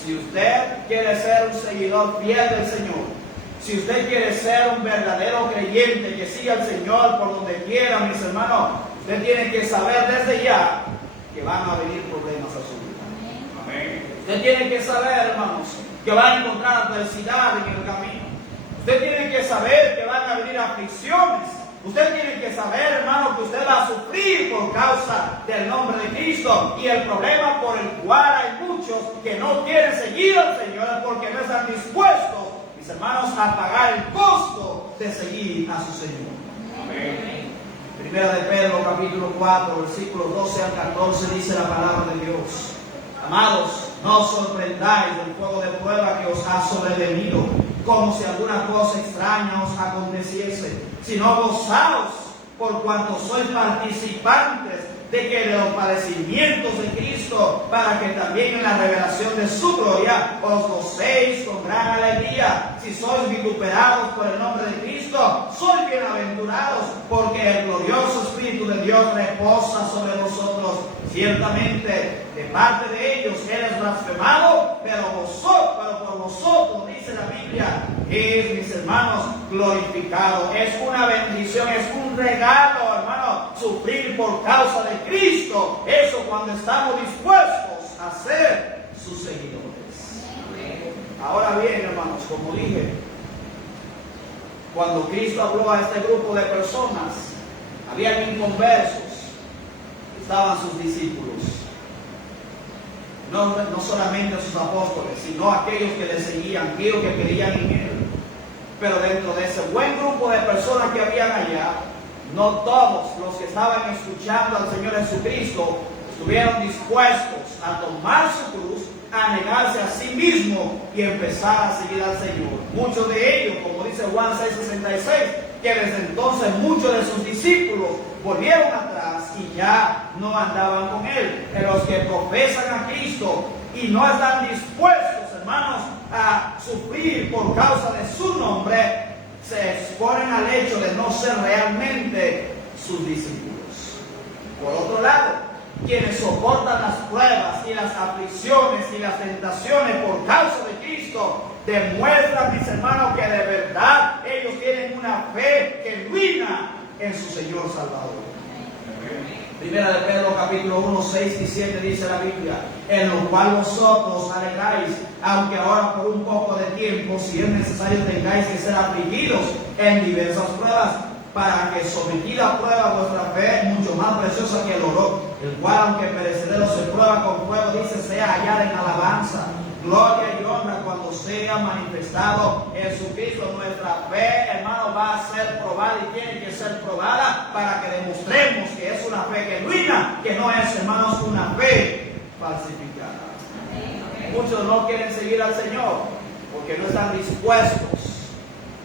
Si usted quiere ser un seguidor fiel del Señor, si usted quiere ser un verdadero creyente que siga al Señor por donde quiera, mis hermanos, usted tiene que saber desde ya que van a venir problemas a su vida. Amén. Usted tiene que saber, hermanos, que va a encontrar adversidad en el camino. Usted tiene que saber que van a venir aflicciones. Usted tiene que saber, hermano, que usted va a sufrir por causa del nombre de Cristo. Y el problema por el cual hay muchos que no quieren seguir al Señor es porque no están dispuestos, mis hermanos, a pagar el costo de seguir a su Señor. Amén. Primera de Pedro, capítulo 4, versículos 12 al 14, dice la palabra de Dios: amados, no os sorprendáis del fuego de prueba que os ha sobrevenido, como si alguna cosa extraña os aconteciese, sino gozaos por cuanto sois participantes de que de los padecimientos de Cristo, para que también en la revelación de su gloria os gocéis con gran alegría. Si sois vituperados por el nombre de Cristo, sois bienaventurados, porque el glorioso Espíritu de Dios reposa sobre vosotros. Ciertamente, de parte de ellos eres blasfemado, pero por vosotros, dice la Biblia, es, mis hermanos, glorificado. Es una bendición, es un regalo, hermano, sufrir por causa de Cristo. Eso cuando estamos dispuestos a ser sus seguidores. Ahora bien, hermanos, como dije, cuando Cristo habló a este grupo de personas, habían inconversos, estaban sus discípulos. No solamente sus apóstoles, sino aquellos que le seguían, aquellos que creían en Él. Pero dentro de ese buen grupo de personas que habían allá, no todos los que estaban escuchando al Señor Jesucristo estuvieron dispuestos a tomar su cruz, a negarse a sí mismo y empezar a seguir al Señor. Muchos de ellos, como dice Juan 6:66, que desde entonces muchos de sus discípulos volvieron atrás y ya no andaban con Él. Pero los que profesan a Cristo y no están dispuestos, hermanos, a sufrir por causa de su nombre, se exponen al hecho de no ser realmente sus discípulos. Por otro lado, quienes soportan las pruebas y las aflicciones y las tentaciones por causa de Cristo, demuestran, mis hermanos, que de verdad ellos tienen una fe genuina en su Señor Salvador. Primera de Pedro capítulo 1, 6 y 7 dice la Biblia: en lo cual vosotros alegráis, aunque ahora por un poco de tiempo, si es necesario, tengáis que ser afligidos en diversas pruebas, para que sometida a prueba vuestra fe, mucho más preciosa que el oro, el cual aunque perecedero se prueba con fuego, dice, sea hallada en alabanza, gloria y honra cuando sea manifestado Jesucristo. Nuestra fe, hermano, va a ser probada y tiene que ser probada para que demostremos que es una fe genuina, que no es, hermanos, una fe falsificada. Muchos no quieren seguir al Señor porque no están dispuestos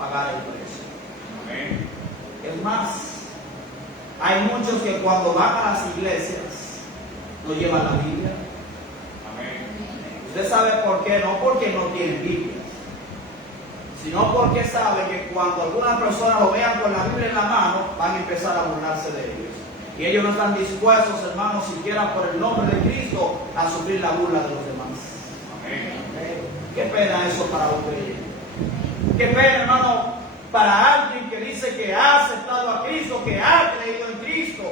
a pagar el precio. Es más, hay muchos que cuando van a las iglesias no llevan la Biblia. Usted sabe por qué, no porque no tienen Biblia, sino porque sabe que cuando algunas personas lo vean con la Biblia en la mano, van a empezar a burlarse de ellos. Y ellos no están dispuestos, hermanos, siquiera por el nombre de Cristo, a sufrir la burla de los demás. Qué pena eso para un creyente. Qué pena, hermano, para alguien que dice que ha aceptado a Cristo, que ha creído en Cristo.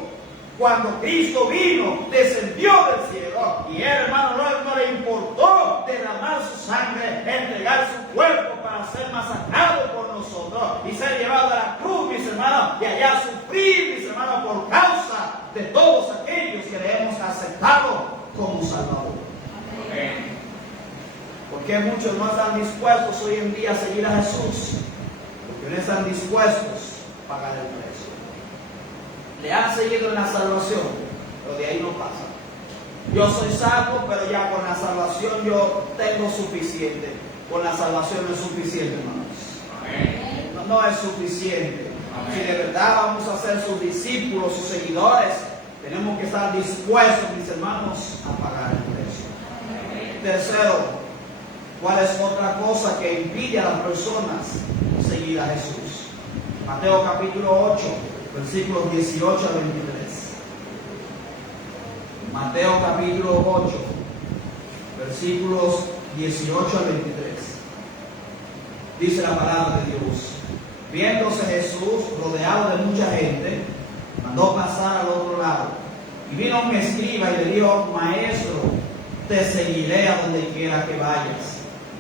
Cuando Cristo vino, descendió del cielo, y él, hermano, no le importó derramar su sangre, entregar su cuerpo para ser masacrado por nosotros y ser llevado a la cruz, mis hermanos, y allá sufrir, mis hermanos, por causa de todos aquellos que le hemos aceptado como Salvador. Porque muchos no están dispuestos hoy en día a seguir a Jesús, porque no están dispuestos a pagar el precio. Le han seguido en la salvación, pero de ahí no pasa. Yo soy salvo, pero ya con la salvación yo tengo suficiente. Con la salvación no es suficiente, hermanos. No es suficiente. Si de verdad vamos a ser sus discípulos, sus seguidores, tenemos que estar dispuestos, mis hermanos, a pagar el precio. Tercero, ¿cuál es otra cosa que impide a las personas seguir a Jesús? Mateo capítulo 8. Versículos 18 a 23. Mateo capítulo 8, versículos 18 a 23. Dice la palabra de Dios: viéndose Jesús rodeado de mucha gente, mandó pasar al otro lado. Y vino un escriba y le dijo: Maestro, te seguiré a donde quiera que vayas.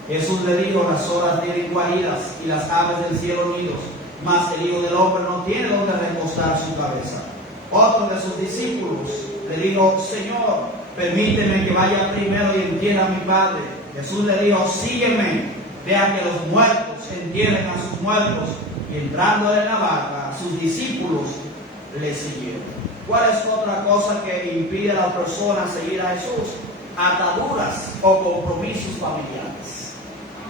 Jesús le dijo: las horas tienen guaridas y las aves del cielo nidos, mas el Hijo del Hombre no tiene donde recostar su cabeza. Otro de sus discípulos le dijo: Señor, permíteme que vaya primero y entierre a mi Padre. Jesús le dijo: sígueme. Vean que los muertos entierren a sus muertos. Y entrando en la barca, sus discípulos le siguieron. ¿Cuál es otra cosa que impide a las personas seguir a Jesús? Ataduras o compromisos familiares.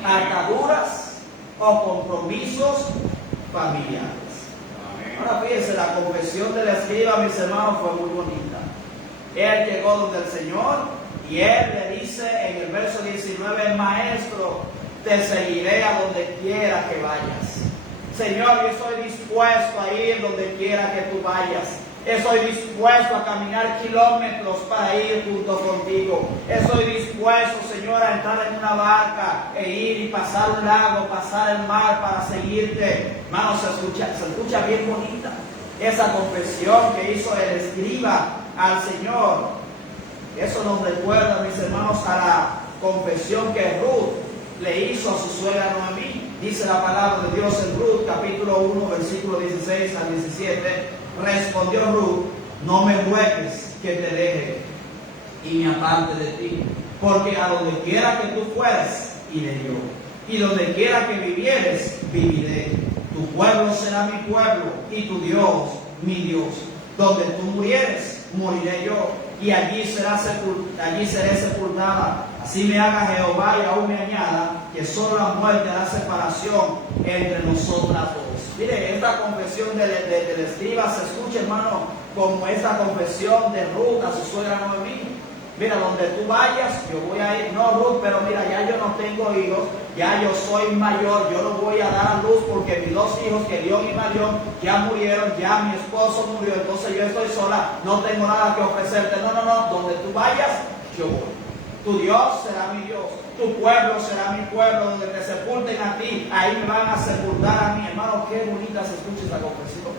Ataduras o compromisos familiares. Ahora fíjense, la confesión del escriba, mis hermanos, fue muy bonita. Él llegó donde el Señor y él le dice en el verso 19: Maestro, te seguiré a donde quiera que vayas. Señor, yo estoy dispuesto a ir donde quiera que tú vayas. Estoy dispuesto a caminar kilómetros para ir junto contigo. Estoy dispuesto, Señor, a entrar en una barca e ir y pasar un lago, pasar el mar para seguirte. Hermanos, se escucha bien bonita esa confesión que hizo el escriba al Señor. Eso nos recuerda, mis hermanos, a la confesión que Ruth le hizo a su suegra Noemí. Dice la palabra de Dios en Ruth, capítulo 1, versículo 16 al 17. Respondió Ruth: no me ruegues que te deje y me aparte de ti, porque a donde quiera que tú fueres, iré yo, y donde quiera que vivieres, viviré. Tu pueblo será mi pueblo, y tu Dios, mi Dios. Donde tú murieres, moriré yo, y allí seré sepultada. Así me haga Jehová y aún me añada, que solo la muerte hará separación entre nosotras dos. Mire, esta confesión del escriba se escucha, hermano, como esta confesión de Ruth a su suegra Noemí. Mira, donde tú vayas, yo voy a ir. No, Ruth, pero mira, ya yo no tengo hijos, ya yo soy mayor, yo no voy a dar a luz porque mis dos hijos, Kelión y Malión, ya murieron, ya mi esposo murió, entonces yo estoy sola, no tengo nada que ofrecerte. No, donde tú vayas, yo voy. Tu Dios será mi Dios, tu pueblo será mi pueblo, donde te sepulten a ti, ahí me van a sepultar a mí. Hermano, qué bonita se escucha esta confesión.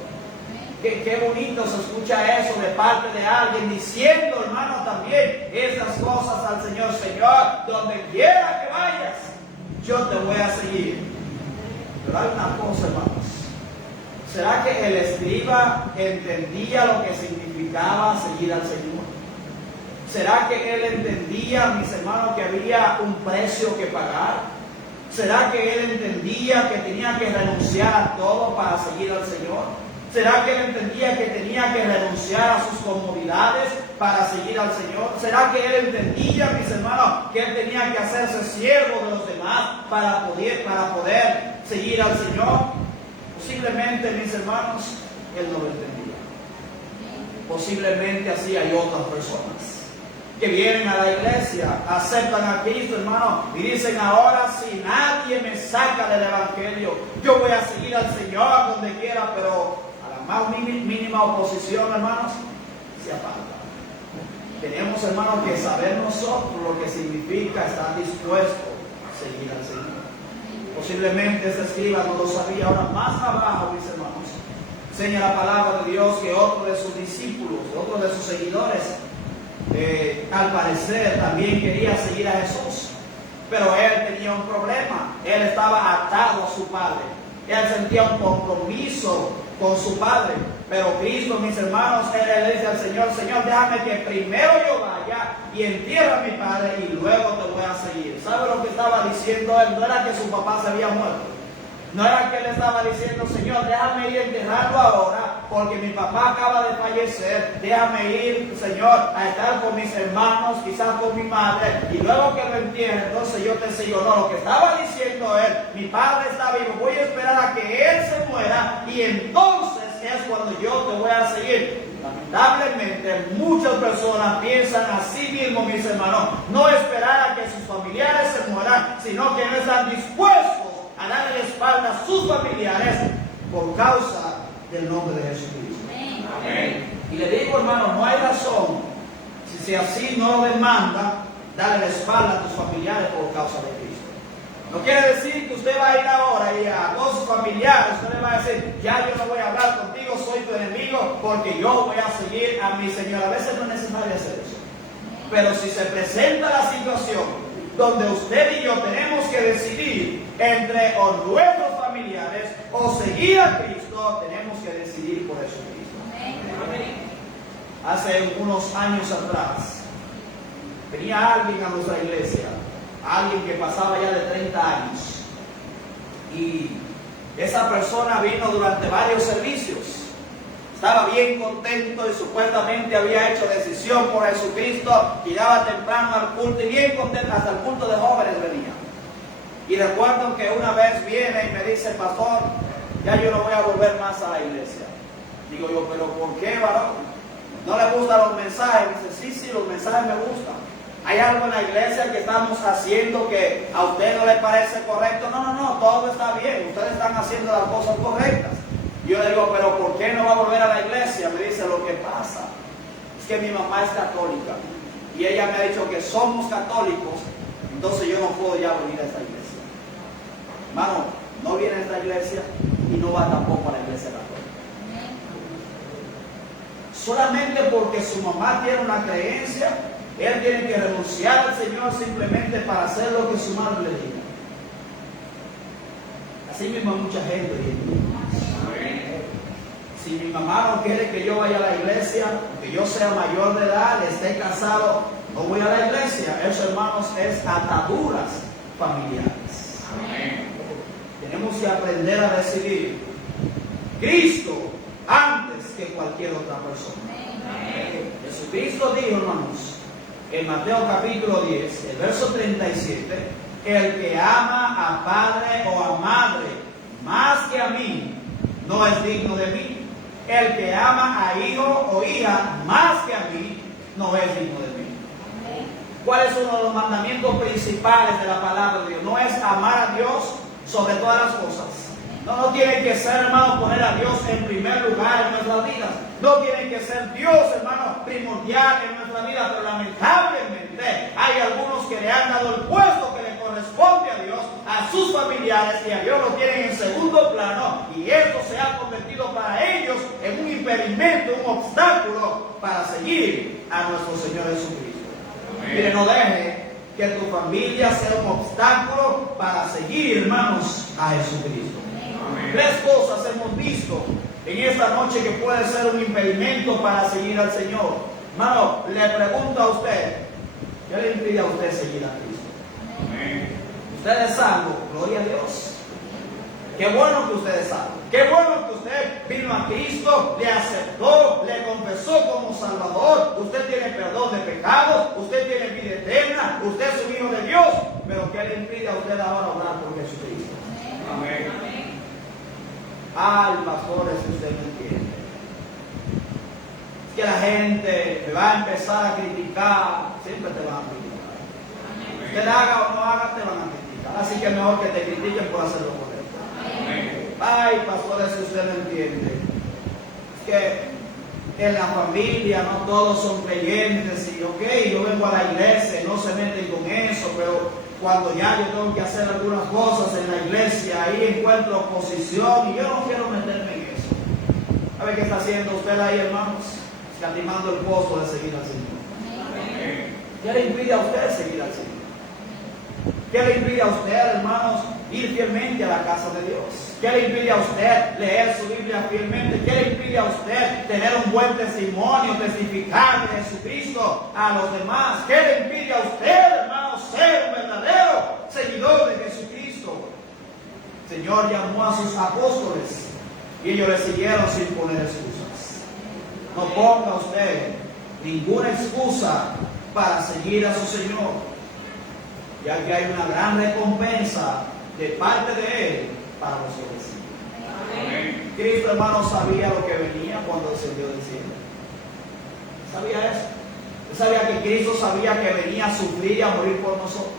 Qué bonito se escucha eso de parte de alguien diciendo, hermano, también esas cosas al Señor. Señor, donde quiera que vayas, yo te voy a seguir. Pero hay una cosa, hermanos. ¿Será que el escriba entendía lo que significaba seguir al Señor? ¿Será que él entendía, mis hermanos, que había un precio que pagar? ¿Será que él entendía que tenía que renunciar a todo para seguir al Señor? ¿Será que él entendía que tenía que renunciar a sus comodidades para seguir al Señor? ¿Será que él entendía, mis hermanos, que él tenía que hacerse siervo de los demás para poder seguir al Señor? Posiblemente, mis hermanos, él no lo entendía. Posiblemente así hay otras personas que vienen a la iglesia, aceptan a Cristo, hermano, y dicen: ahora si nadie me saca del evangelio, yo voy a seguir al Señor donde quiera. Pero más mínima oposición, hermanos, se aparta. Tenemos, hermanos, que saber nosotros lo que significa estar dispuesto a seguir al Señor. Posiblemente este escriba no lo sabía. Ahora, más abajo, mis hermanos, enseña la palabra de Dios que otro de sus discípulos, otro de sus seguidores, al parecer también quería seguir a Jesús, pero él tenía un problema. Él estaba atado a su padre. Él sentía un compromiso con su padre. Pero Cristo, mis hermanos, él le dice al Señor: Señor, déjame que primero yo vaya y entierre a mi padre y luego te voy a seguir. ¿Sabe lo que estaba diciendo él? No era que su papá se había muerto. No era que él estaba diciendo: Señor, déjame ir a enterrarlo ahora porque mi papá acaba de fallecer. Déjame ir, Señor, a estar con mis hermanos, quizás con mi madre, y luego que lo entierre, entonces yo te sigo. No, lo que estaba diciendo él: mi padre está vivo, voy a esperar a que él se muera y entonces es cuando yo te voy a seguir. Lamentablemente muchas personas piensan así mismo, mis hermanos: no esperar a que sus familiares se mueran, sino que no están dispuestos a darle la espalda a sus familiares por causa del nombre de Jesucristo. Amén. Y le digo, hermano, no hay razón, si así no lo demanda, darle la espalda a tus familiares por causa de Cristo. No quiere decir que usted va a ir ahora y a todos sus familiares usted le va a decir: ya yo no voy a hablar contigo, soy tu enemigo, porque yo voy a seguir a mi Señor. A veces no es necesario hacer eso. Pero si se presenta la situación donde usted y yo tenemos que decidir entre o nuestros familiares o seguir a Cristo, tenemos que decidir por Jesucristo. Amén. Hace unos años atrás venía alguien a nuestra iglesia, alguien que pasaba ya de 30 años, y esa persona vino durante varios servicios. Estaba bien contento y supuestamente había hecho decisión por Jesucristo, llegaba temprano al culto y bien contento, hasta el culto de jóvenes venía. Y recuerdo que una vez viene y me dice: pastor, ya yo no voy a volver más a la iglesia. Digo yo: ¿pero por qué, varón? ¿No le gustan los mensajes? Dice: sí, los mensajes me gustan. ¿Hay algo en la iglesia que estamos haciendo que a usted no le parece correcto? No, todo está bien, ustedes están haciendo las cosas correctas. Yo le digo: ¿pero por qué no va a volver a la iglesia? Me dice: lo que pasa es que mi mamá es católica y ella me ha dicho que somos católicos, entonces yo no puedo ya venir a esta iglesia. Hermano, no viene a esta iglesia y no va tampoco a la iglesia católica. Solamente porque su mamá tiene una creencia, Él tiene que renunciar al Señor simplemente para hacer lo que su madre le diga. Así mismo hay mucha gente hoy en día. Si mi mamá no quiere que yo vaya a la iglesia, que yo sea mayor de edad, esté casado, no voy a la iglesia. Eso, hermanos, es ataduras familiares. Tenemos que aprender a decidir Cristo antes que cualquier otra persona. Jesucristo dijo, hermanos, en Mateo capítulo 10, el verso 37, el que ama a padre o a madre más que a mí, no es digno de mí. El que ama a hijo o hija más que a mí, no es digno de mí. ¿Cuál es uno de los mandamientos principales de la palabra de Dios? No es amar a Dios sobre todas las cosas. No tiene que ser, hermano, poner a Dios en primer lugar en nuestras vidas. No tiene que ser Dios, hermano, primordial en nuestra vida. Pero lamentablemente hay algunos que le han dado el puesto que le corresponde a Dios, a sus familiares, y a Dios lo tienen en segundo plano. Y esto se ha convertido para ellos en un impedimento, un obstáculo para seguir a nuestro Señor Jesucristo. Mire, no deje que tu familia sea un obstáculo para seguir, hermanos, a Jesucristo. Tres cosas hemos visto en esta noche que puede ser un impedimento para seguir al Señor. Hermano, le pregunto a usted, ¿qué le impide a usted seguir a Cristo? Usted es salvo, gloria a Dios. Qué bueno que usted es salvo. Qué bueno que usted vino a Cristo, le aceptó, le confesó como Salvador. Usted tiene perdón de pecados, usted tiene vida eterna, usted es un hijo de Dios. Pero ¿qué le impide a usted ahora orar por Jesucristo? Amén. Ay, pastores, si usted no entiende. Es que la gente te va a empezar a criticar, siempre te van a criticar. Usted haga o no haga, te van a criticar. Así que es mejor que te critiquen por hacer lo correcto. Ay, pastores, si usted no entiende. Es que en la familia no todos son creyentes. Y ok, yo vengo a la iglesia, no se meten con eso, pero cuando ya yo tengo que hacer algunas cosas en la iglesia, ahí encuentro oposición y yo no quiero meterme en eso. A ver qué está haciendo usted ahí, hermanos, escatimando el costo de seguir al Señor. ¿Qué le impide a usted seguir al Señor? ¿Qué le impide a usted, hermanos, ir fielmente a la casa de Dios? ¿Qué le impide a usted leer su Biblia fielmente? ¿Qué le impide a usted tener un buen testimonio, testificar de Jesucristo a los demás? ¿Qué le impide a usted, hermanos, ser un verdadero seguidor de Jesucristo? El Señor llamó a sus apóstoles y ellos le siguieron sin poner excusas. No ponga usted ninguna excusa para seguir a su Señor, ya que hay una gran recompensa de parte de Él para los que le siguen. Cristo, hermano, sabía lo que venía cuando descendió del cielo. ¿Sabía eso? Él sabía que Cristo sabía que venía a sufrir y a morir por nosotros.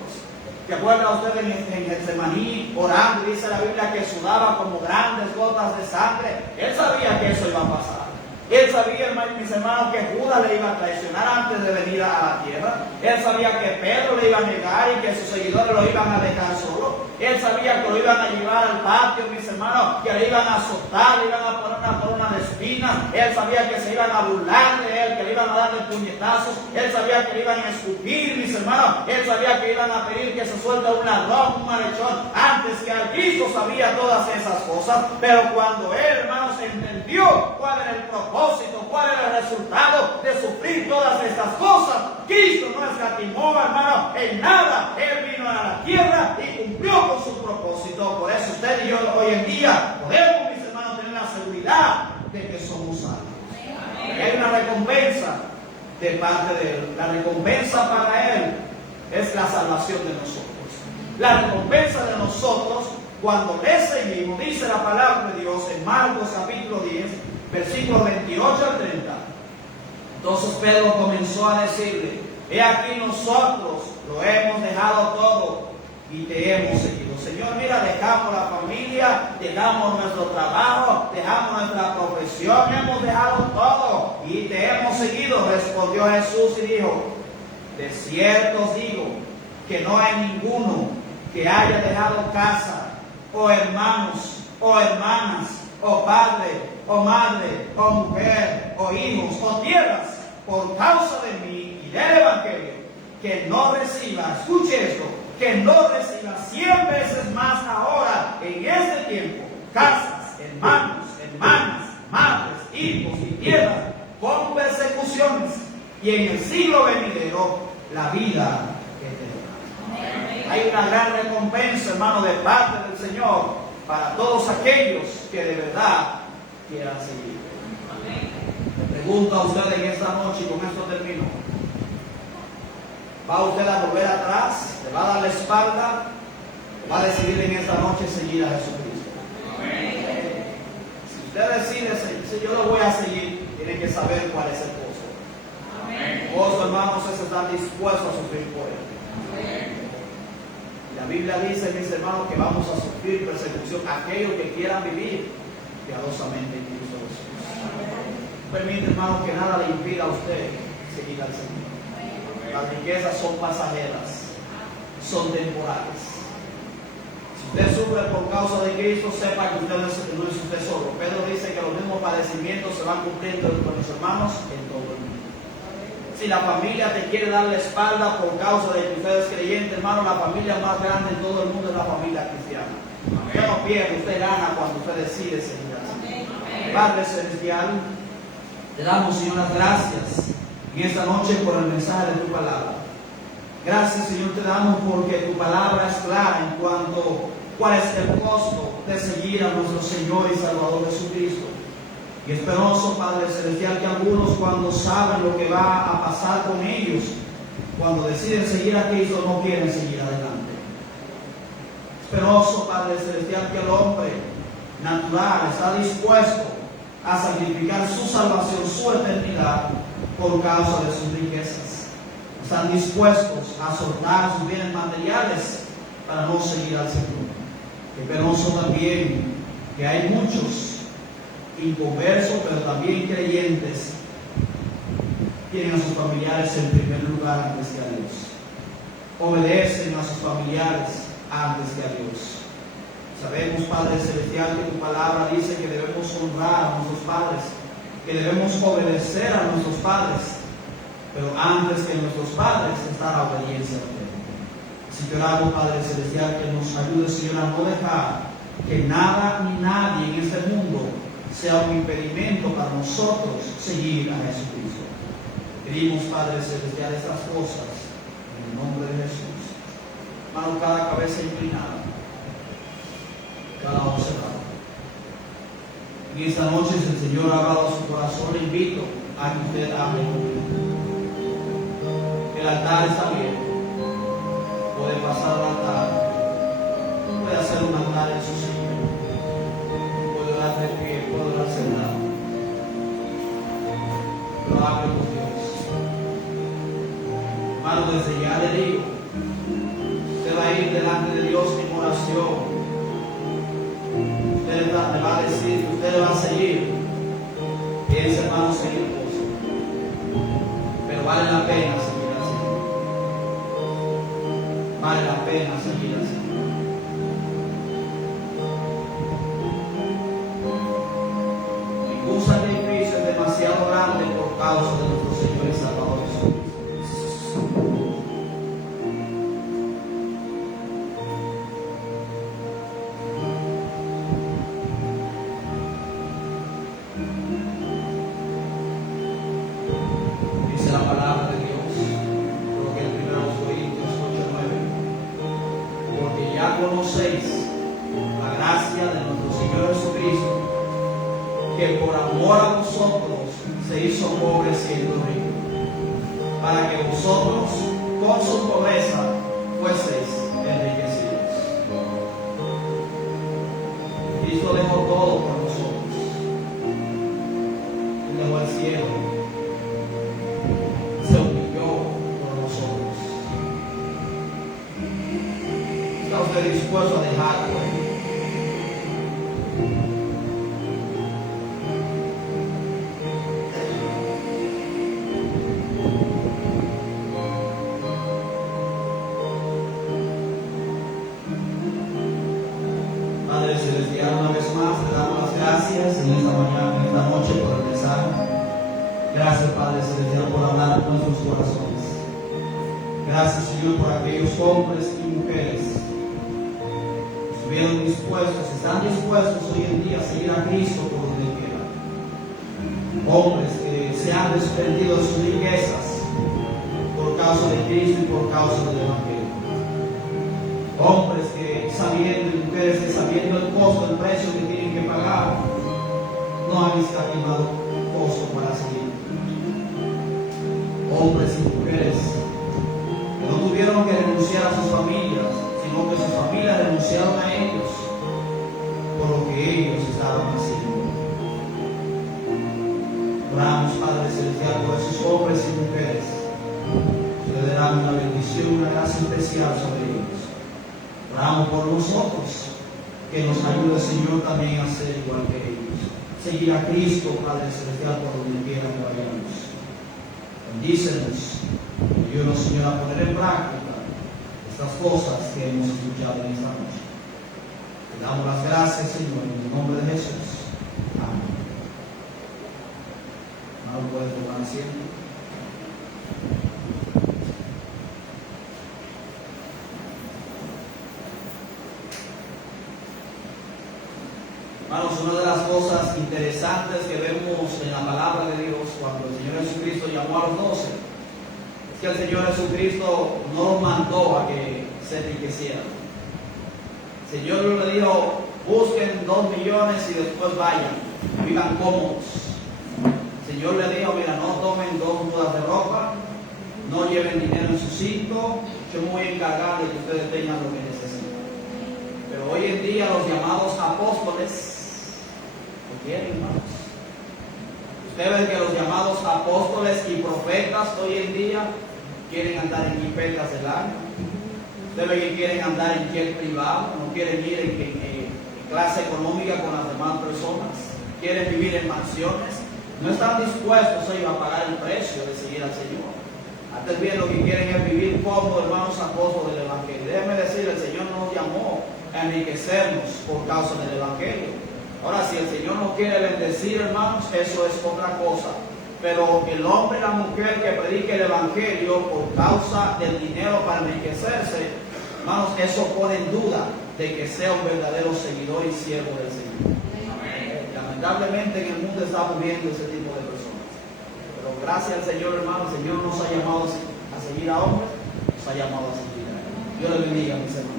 ¿Se acuerda usted en Getsemaní orando? Dice la Biblia que sudaba como grandes gotas de sangre. Él sabía que eso iba a pasar. Él sabía, mis hermanos, que Judas le iba a traicionar antes de venir a la tierra. Él sabía que Pedro le iba a negar y que sus seguidores lo iban a dejar solo. Él sabía que lo iban a llevar al patio, mis hermanos, que le iban a azotar, le iban a poner una corona de espinas. Él sabía que se iban a burlar de él, que le iban a darle puñetazos. Él sabía que le iban a escupir, mis hermanos. Él sabía que iban a pedir que se suelte un ladrón, un malhechor. Antes que al Cristo sabía todas esas cosas. Pero cuando él, hermanos, entendió cuál era el propósito, cuál era el resultado de sufrir todas estas cosas, Cristo no escatimó, hermano, en nada. Él vino a la tierra y cumplió con su propósito. Por eso usted y yo hoy en día podemos, mis hermanos, tener la seguridad de que somos salvos. Hay una recompensa de parte de Él. La recompensa para Él es la salvación de nosotros. La recompensa de nosotros cuando le seguimos, dice la palabra de Dios en Marcos capítulo 10, versículos 28 al 30. Entonces Pedro comenzó a decirle: he aquí nosotros lo hemos dejado todo y te hemos seguido. Señor, mira, dejamos la familia, dejamos nuestro trabajo, dejamos nuestra profesión, hemos dejado todo y te hemos seguido. Respondió Jesús y dijo: de cierto os digo que no hay ninguno que haya dejado casa, o hermanos, o hermanas, o padre, o madre, o mujer, o hijos, o tierras, por causa de mí y del Evangelio, que no reciba, escuche esto, que no reciba 100 veces más ahora, en este tiempo, casas, hermanos, hermanas, madres, hijos y tierras, con persecuciones, y en el siglo venidero, la vida eterna. Hay una gran recompensa, hermano, de parte del Señor para todos aquellos que de verdad quieran seguir. Le pregunto a usted en esta noche, y con esto termino: ¿va usted a volver atrás? ¿Le va a dar la espalda? ¿O va a decidir en esta noche seguir a Jesucristo? Si usted decide, si yo lo voy a seguir, tiene que saber cuál es el costo. El costo, hermanos, es estar dispuesto a sufrir por él. La Biblia dice, mis hermanos, que vamos a sufrir persecución aquellos que quieran vivir piadosamente en Cristo Jesús. Permite, hermano, que nada le impida a usted seguir al Señor. Las riquezas son pasajeras, son temporales. Si usted sufre por causa de Cristo, sepa que usted no es usted solo. Pedro dice que los mismos padecimientos se van cumpliendo con los hermanos en todo el mundo. Si la familia te quiere dar la espalda por causa de que usted es creyente, hermano, la familia más grande en todo el mundo es la familia cristiana. Usted no pierde, usted gana cuando usted decide seguir así. Padre Celestial, te damos, Señor, las gracias en esta noche por el mensaje de tu palabra. Gracias, Señor, te damos porque tu palabra es clara en cuanto cuál es el costo de seguir a nuestro Señor y Salvador Jesucristo. Y es penoso, Padre Celestial, que algunos, cuando saben lo que va a pasar con ellos, cuando deciden seguir a Cristo, no quieren seguir adelante. Es penoso, Padre Celestial, que el hombre natural está dispuesto a sacrificar su salvación, su eternidad, por causa de sus riquezas. Están dispuestos a soltar sus bienes materiales para no seguir al Señor. Es penoso también que hay muchos inconversos, pero también creyentes, tienen a sus familiares en primer lugar antes que a Dios. Obedecen a sus familiares antes que a Dios. Sabemos, Padre Celestial, que tu palabra dice que debemos honrar a nuestros padres, que debemos obedecer a nuestros padres, pero antes que nuestros padres está la obediencia a ti. Así que oramos, Padre Celestial, que nos ayude, Señor, a no dejar que nada ni nadie en este mundo sea un impedimento para nosotros seguir a Jesucristo. Pedimos, Padre Celestial, estas cosas en el nombre de Jesús. Hermano, cada cabeza inclinada, cada ojo cerrado. En esta noche, si el Señor ha hablado a su corazón, le invito a que usted hable conmigo. El altar está abierto. Puede pasar al altar. Puede hacer un altar en su silla. Puede orar de pie, puede orar sentado. Pero hable con Dios. Hermano, desde ya le digo, usted va a ir delante de Dios en oración. Usted le va a decir, usted le va a seguir. Piensa, hermano, seguir cosas. Pero vale la pena seguir así. Vale la pena seguir así. Ningún sacrificio es demasiado grande por causa de nuestro Señor y Salvador Jesucristo. Dice la palabra de Dios, creo que el 1 Corintios 8:9, porque ya conocéis la gracia de nuestro Señor Jesucristo, que por amor a vosotros se hizo pobre siendo rico, para que vosotros con su pobreza fueseis enriquecidos. Cristo dejó todo por nosotros. Él dejó el cielo, se humilló por nosotros. ¿Está usted dispuesto a dejarlo? Padre Celestial, una vez más te damos las gracias en esta mañana, en esta noche por el mensaje. Gracias, Padre Celestial, por hablar en nuestros corazones. Gracias, Señor, por aquellos hombres y mujeres que estuvieron dispuestos, están dispuestos hoy en día a seguir a Cristo por donde quiera. Hombres que se han desprendido de sus riquezas por causa de Cristo y por causa del Evangelio. Hombres que sabiendo y mujeres que sabiendo el costo, el precio que tienen que pagar, no han escatimado costo para seguir. Hombres y mujeres que no tuvieron que renunciar a sus familias, sino que sus familias renunciaron a ellos por lo que ellos estaban haciendo. Oramos, Padre Celestial, por esos hombres y mujeres que le darán una bendición, una gracia especial sobre ellos. Oramos por nosotros, que nos ayude, Señor, también a ser igual que ellos. Seguir a Cristo, Padre Celestial, por donde quiera que vayamos. Bendícenos, ayúdanos, Señor, a poner en práctica estas cosas que hemos escuchado en esta noche. Te damos las gracias, Señor, en el nombre de Jesús. Amén. Ahora puede tomar asiento. Hermanos, una de las cosas interesantes que vemos en la palabra de Dios cuando el Señor Jesucristo llamó a los 12 es que el Señor Jesucristo no los mandó a que se enriquecieran. El Señor le dijo: busquen 2 millones y después vayan, vivan cómodos. El Señor le dijo: mira, no tomen 2 mudas de ropa, no lleven dinero en su cinto, yo me voy a encargar de que ustedes tengan lo que necesitan. Pero hoy en día los llamados apóstoles no quieren, hermanos. Usted ve que los llamados apóstoles y profetas hoy en día quieren andar en jipetas del año. Usted ve que quieren andar en jet privado, no quieren ir en clase económica con las demás personas, quieren vivir en mansiones, no están dispuestos ellos a pagar el precio de seguir al Señor. Antes bien lo que quieren es vivir como hermanos apóstoles del Evangelio. Déjeme decir, el Señor nos llamó a enriquecernos por causa del Evangelio. Ahora, si el Señor no quiere bendecir, hermanos, eso es otra cosa. Pero el hombre y la mujer que predique el Evangelio por causa del dinero para enriquecerse, hermanos, eso pone en duda de que sea un verdadero seguidor y siervo del Señor. Lamentablemente en el mundo estamos viendo ese tipo de personas. Pero gracias al Señor, hermanos, el Señor nos ha llamado a seguir a hombres, nos ha llamado a seguir a Él. Dios les bendiga, mis hermanos.